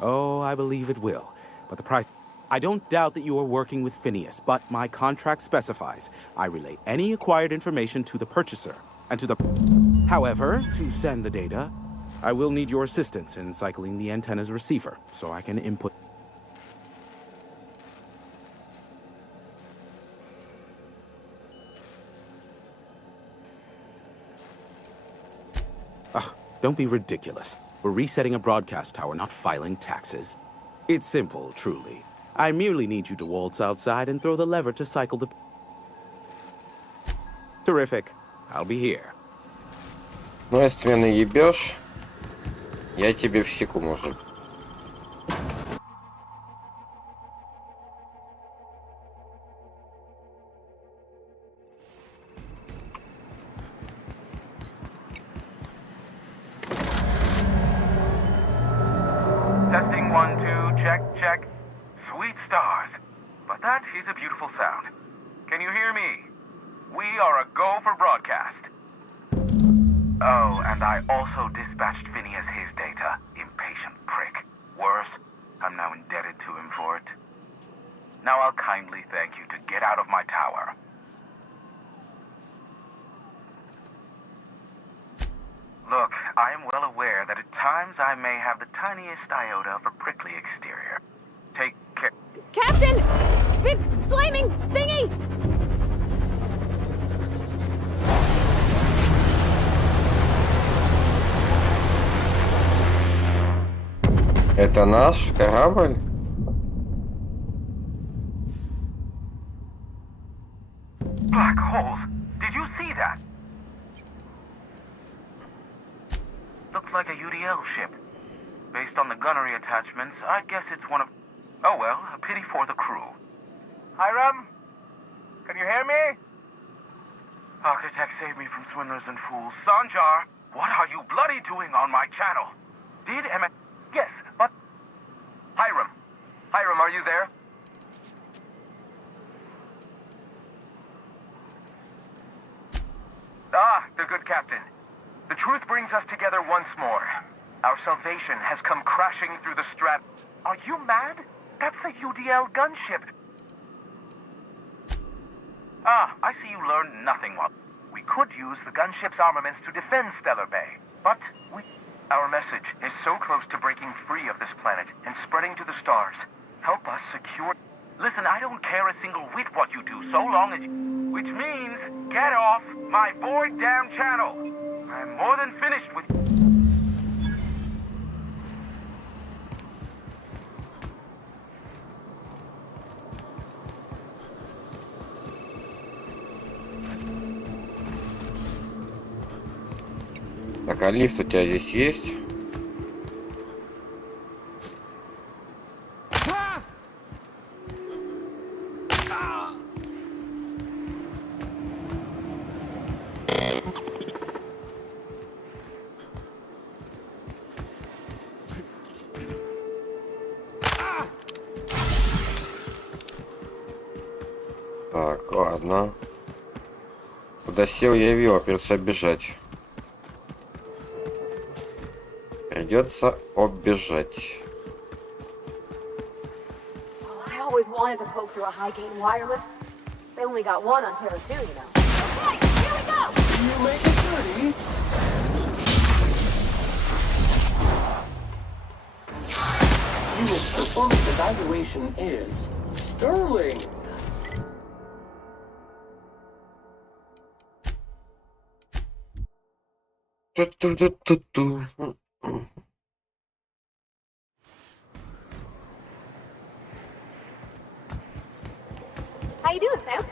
Oh, I believe it will. But the price... I don't doubt that you are working with Phineas, but my contract specifies I relay any acquired information to the purchaser and to the... However, to send the data, I will need your assistance in cycling the antenna's receiver so I can input... Ugh, don't be ridiculous. We're resetting a broadcast tower, not filing taxes. It's simple, truly. I merely need you to waltz outside and throw the lever to cycle the... Terrific. I'll be here. Ну, если ты меня наебешь, я тебе всеку, мужик. Testing 1, 2, check, check. Sweet stars. But that is a beautiful sound. Can you hear me? We are a go for broadcast. Oh, and I also dispatched Phineas his data. Impatient prick. Worse, I'm now indebted to him for it. Now I'll kindly thank you to get out of my tower. Look, I am well aware that at times I may have the tiniest iota of a prickly exterior. Take care. Captain! Big flaming thingy! Это наш корабль? Black holes. Did you see that? Looks like a UDL ship. Based on the gunnery attachments, I guess it's one of... Oh well, a pity for the crew. Hiram? Can you hear me? Architect, save me from swindlers and fools. Sanjar, what are you bloody doing on my channel? Did Emma... Yes, but... Hiram. Hiram, are you there? Ah, the good captain. The truth brings us together once more. Our salvation has come crashing through the strap. Are you mad? That's the UDL gunship. Ah, I see you learned nothing while... We could use the gunship's armaments to defend Stellar Bay, but we... Our message is so close to breaking free of this planet and spreading to the stars. Help us secure... Listen, I don't care a single whit what you do, so long as you... Which means, get off my void damn channel! I'm more than finished with... Так, а лифт у тебя здесь есть? Так, ладно. Куда сел, я видел, придется бежать. Придется оббежать. I always wanted to poke through a high gain wireless. They only got one on Terra 2, you know. Okay, here we go! You make it 30. Unit's performance evaluation is sterling. Ту-ту-ту-ту-ту. How you doing, Sam?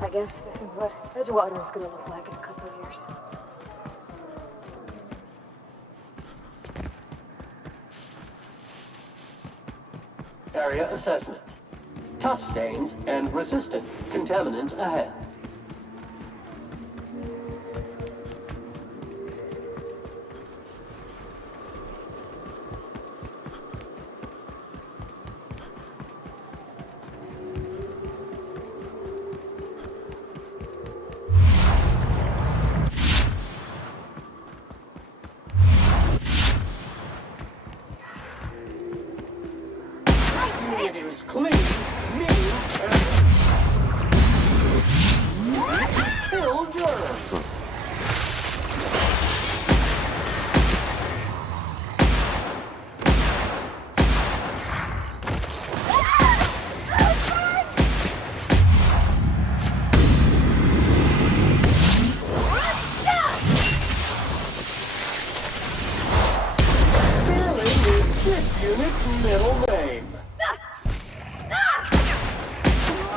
I guess this is what Edgewater is gonna look like in a couple of years. Area assessment. Tough stains and resistant contaminants ahead. It is clean, neat, and still germs. Billy is this unit's middle name.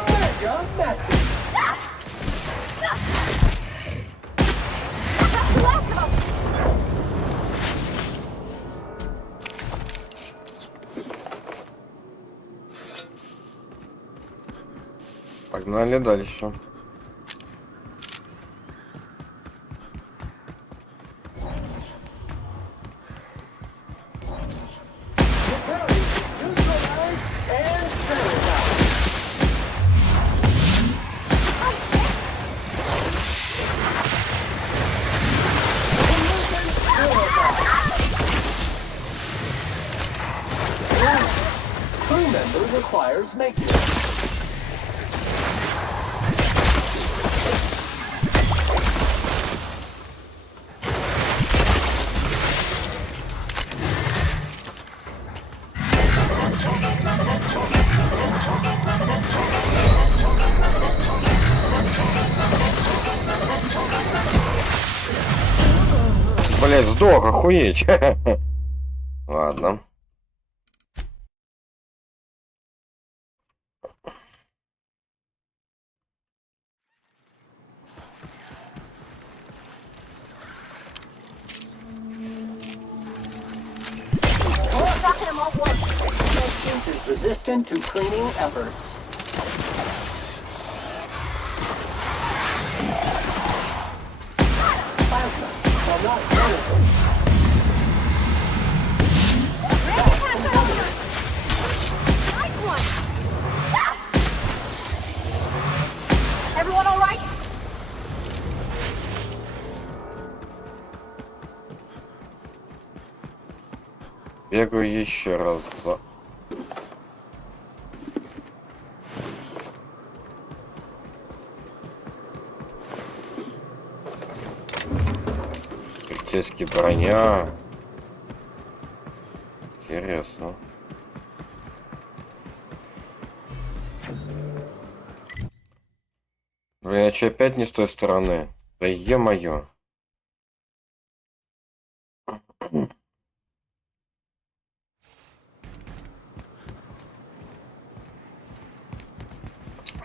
Mega messy. Погнали дальше. And sanitize. Crew member requires maintenance. Блять, сдох, охуеть. Ладно. assistant to cleaning efforts. Plasma, while not chemical. Everyone all right? Бегаю еще раз за... Полицейский броня. Интересно. Блин, я че опять не с той стороны? Да е-мое.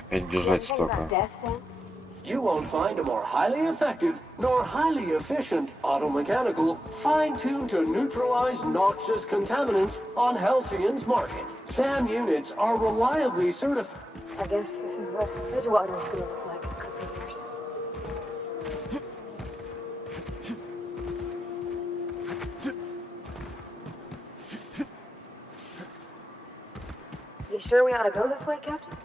Опять бежать столько. You won't find a more highly effective nor highly efficient automechanical fine-tuned to neutralize noxious contaminants on Halcyon's market. SAM units are reliably certified. I guess this is what Bridgewater is going to look like in a couple of years. You sure we ought to go this way, Captain?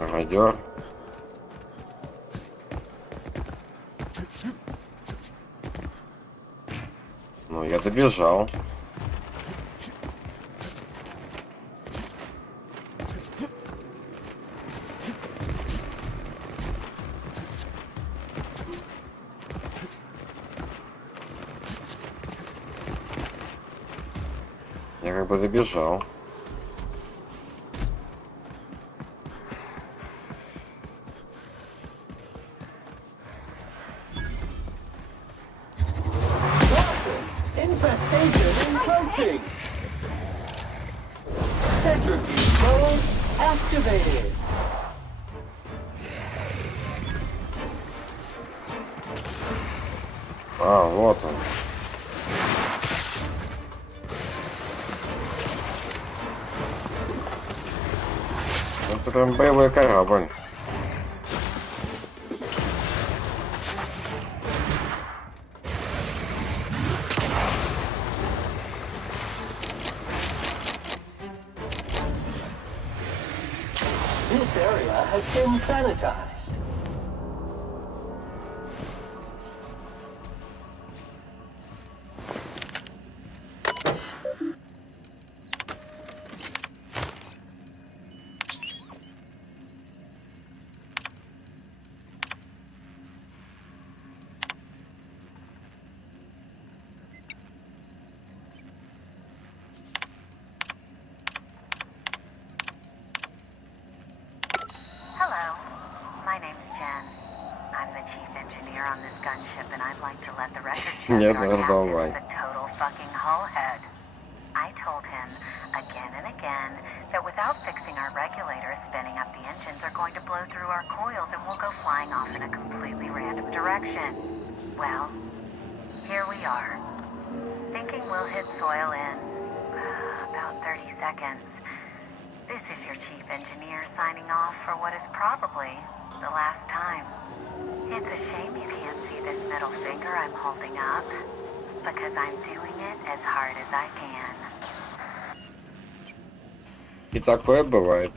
Мародер. Ну, я добежал. Я как бы добежал. Infestation encroaching. Centrifuge mode activated. А, вот он. Это прям боевой корабль. This area has been sanitized. Hello, my name's Jen. I'm the chief engineer on this gunship, and I'd like to let the record show Нет, our captain раздолбай. is a total fucking hullhead. I told him again and again that without fixing our regulators, spinning up the engines are going to blow through our coils and we'll go flying off in a completely random direction. Well, here we are, thinking we'll hit soil in about 30 seconds. This is your chief engineer signing off for what is probably the last time. It's a shame you can't see this middle finger I'm holding up, because I'm doing it as hard as I can. И такое бывает.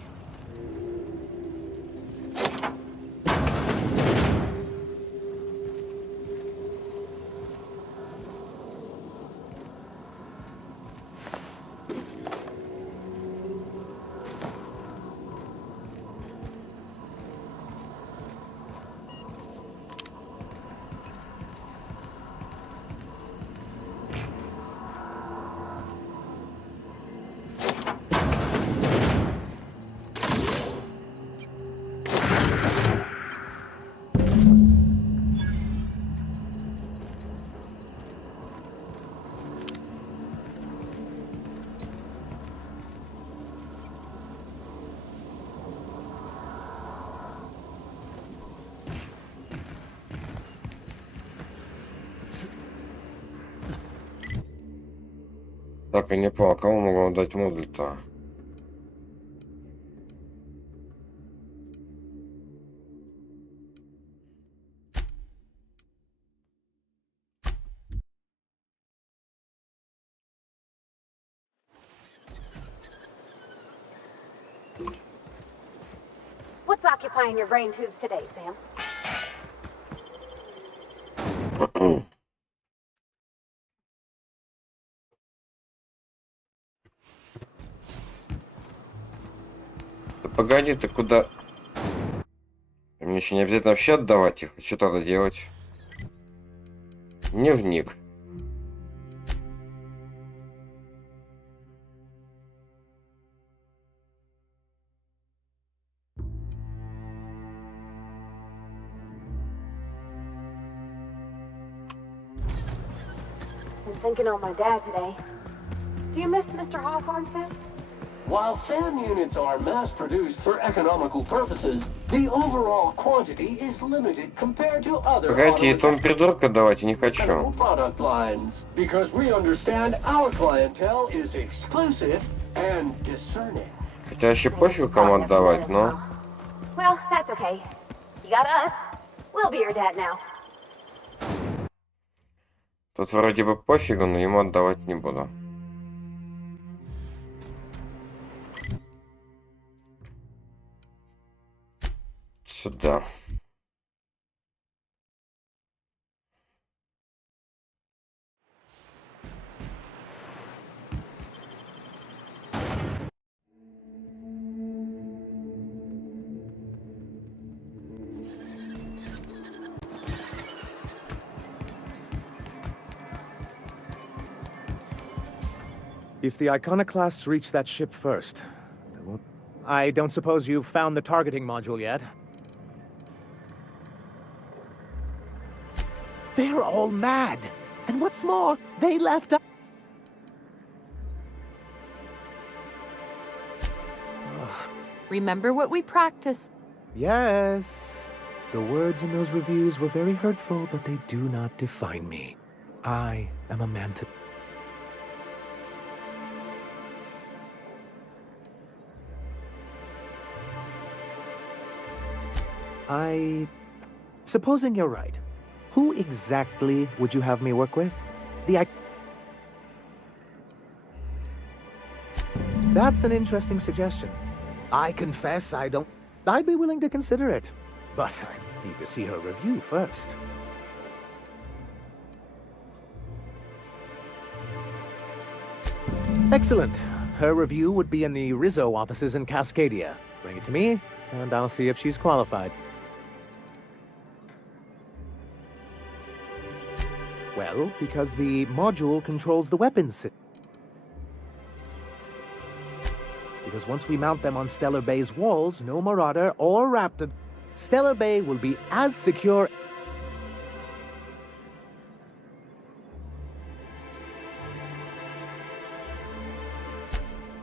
Так, я не понял, кому могу дать модуль-то? What's occupying your brain tubes today, Sam? Да погоди, ты куда? Мне еще не обязательно вообще отдавать их. Что надо делать? Дневник. Been thinking on my dad today. Do you miss Mr. Hawthorne, Sam? While SAM units are mass-produced for economical purposes, the overall quantity is limited compared to other Погоди, это он придурка давайте, не хочу. product lines. Because we understand our clientele is exclusive and discerning. Хотя вообще пофиг кому отдавать, но... Well, that's okay. You got us. We'll be your dad now. Тут вроде бы пофигу, но ему отдавать не буду. Сюда. If the iconoclasts reach that ship first, they won't... I don't suppose you've found the targeting module yet? They're all mad! And what's more, they left... Remember what we practiced. Yes. The words in those reviews were very hurtful, but they do not define me. I am a man to... Supposing you're right, who exactly would you have me work with? That's an interesting suggestion. I confess I don't... I'd be willing to consider it, but I need to see her review first. Excellent. Her review would be in the Rizzo offices in Cascadia. Bring it to me, and I'll see if she's qualified. Well, because the module controls the weapons system. Because once we mount them on Stellar Bay's walls, no Marauder or Raptor... Stellar Bay will be as secure...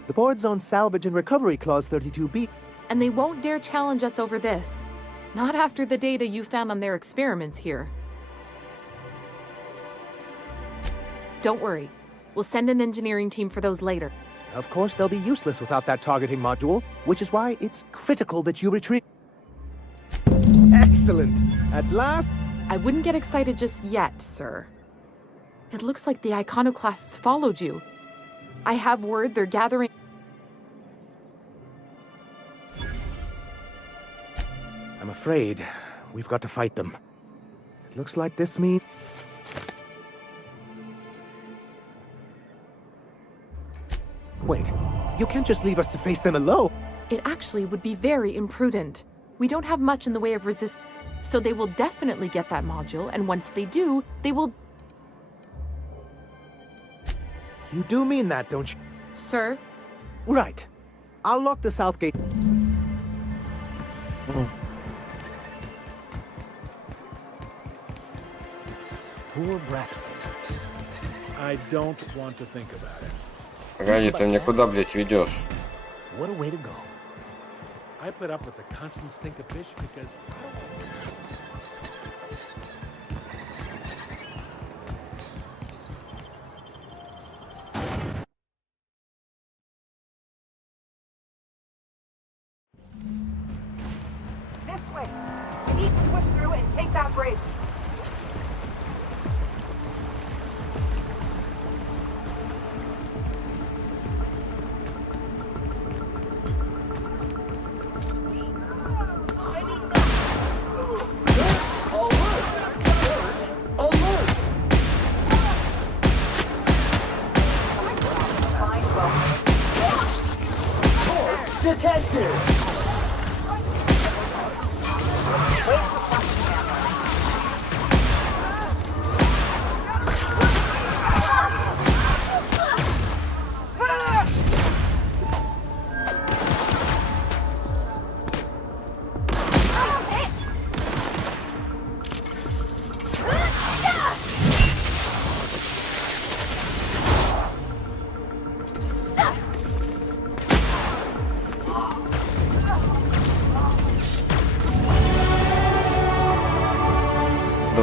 The board's own Salvage and Recovery Clause 32B. And they won't dare challenge us over this. Not after the data you found on their experiments here. Don't worry. We'll send an engineering team for those later. Of course, they'll be useless without that targeting module, which is why it's critical that you retrieve... Excellent! At last... I wouldn't get excited just yet, sir. It looks like the iconoclasts followed you. I have word they're gathering... I'm afraid we've got to fight them. It looks like this means... Wait, you can't just leave us to face them alone. It actually would be very imprudent. We don't have much in the way of resistance, so they will definitely get that module, and once they do, they will... You do mean that, don't you? Sir? Right. I'll lock the south gate. Poor Braxton. I don't want to think about it. Погоди, ты меня куда, блядь, ведешь? What a way to go. I put up with the constant stink of fish because I don't want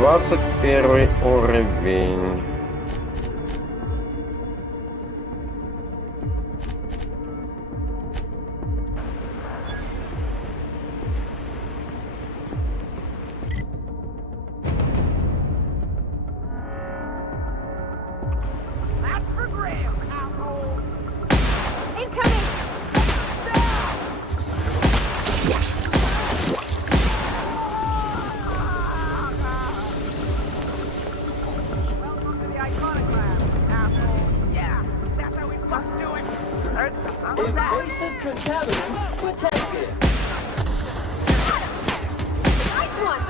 21 уровень. That's for Graham, asshole. Welcome to the Iconoclast, asshole. Yeah, that's how we must do it. Invasive contaminants detected. Nice one!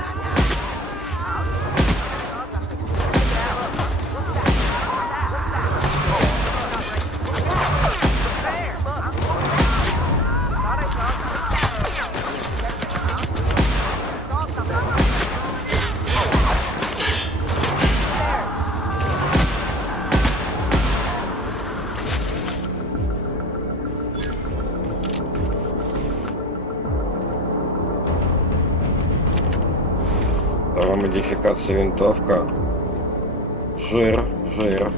Модификация винтовка. Жир, жир.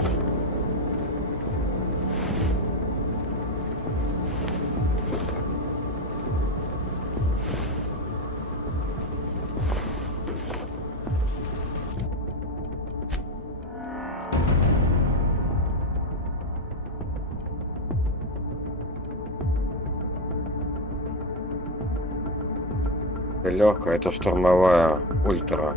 Легкая, это штурмовая ультра.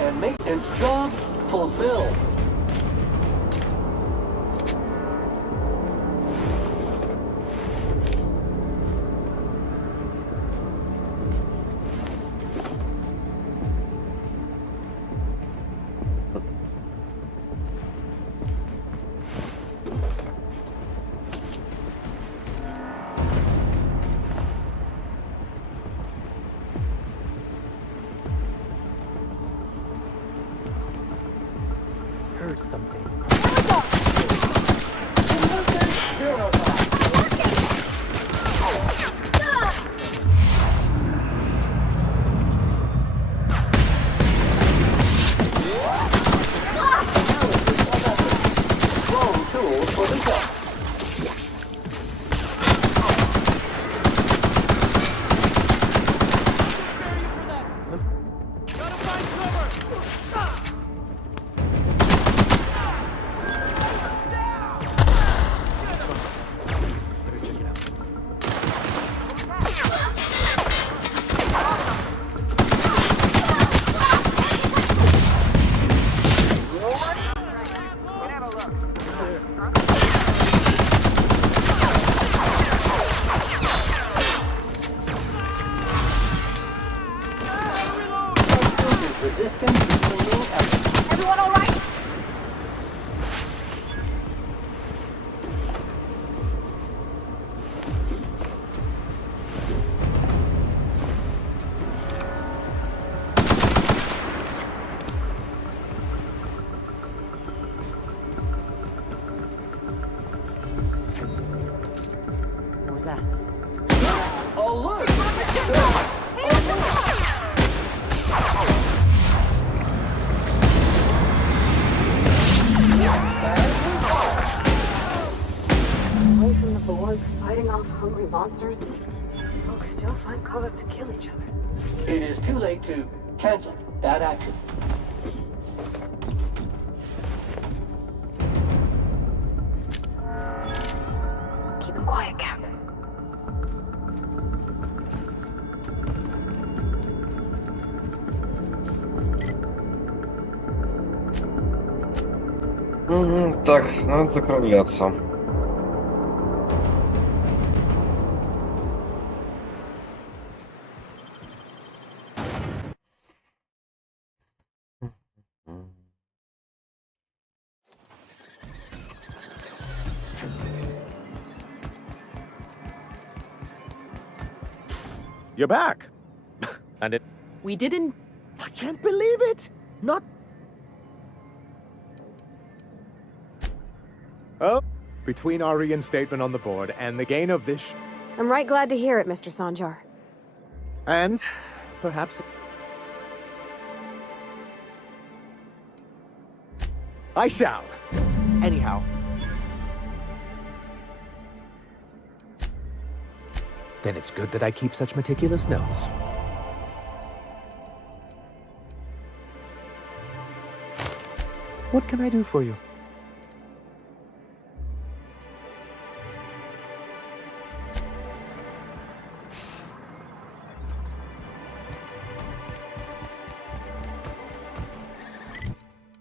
And maintenance job fulfilled. Heard something. Tools for the job. hungry monsters, folks still find cause to kill each other. It is too late to cancel that action. Keep it quiet, Cap. Так, надо закругляться. You're back. And it... We didn't... I can't believe it! Not... Oh, between our reinstatement on the board and the gain of this... I'm right glad to hear it, Mr. Sanjar. And perhaps... I shall. Anyhow. Then it's good that I keep such meticulous notes. What can I do for you?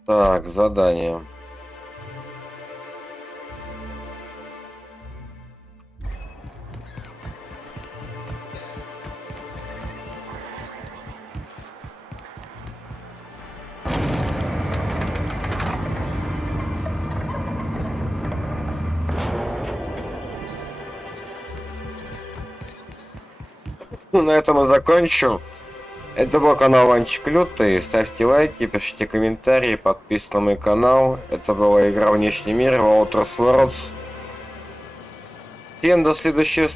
Так, задание. На этом и закончу. Это был канал Ванчик Лютый. Ставьте лайки, пишите комментарии, подписывайтесь на мой канал. Это была игра «Внешний мир» в Outer Worlds. Всем до следующей встречи.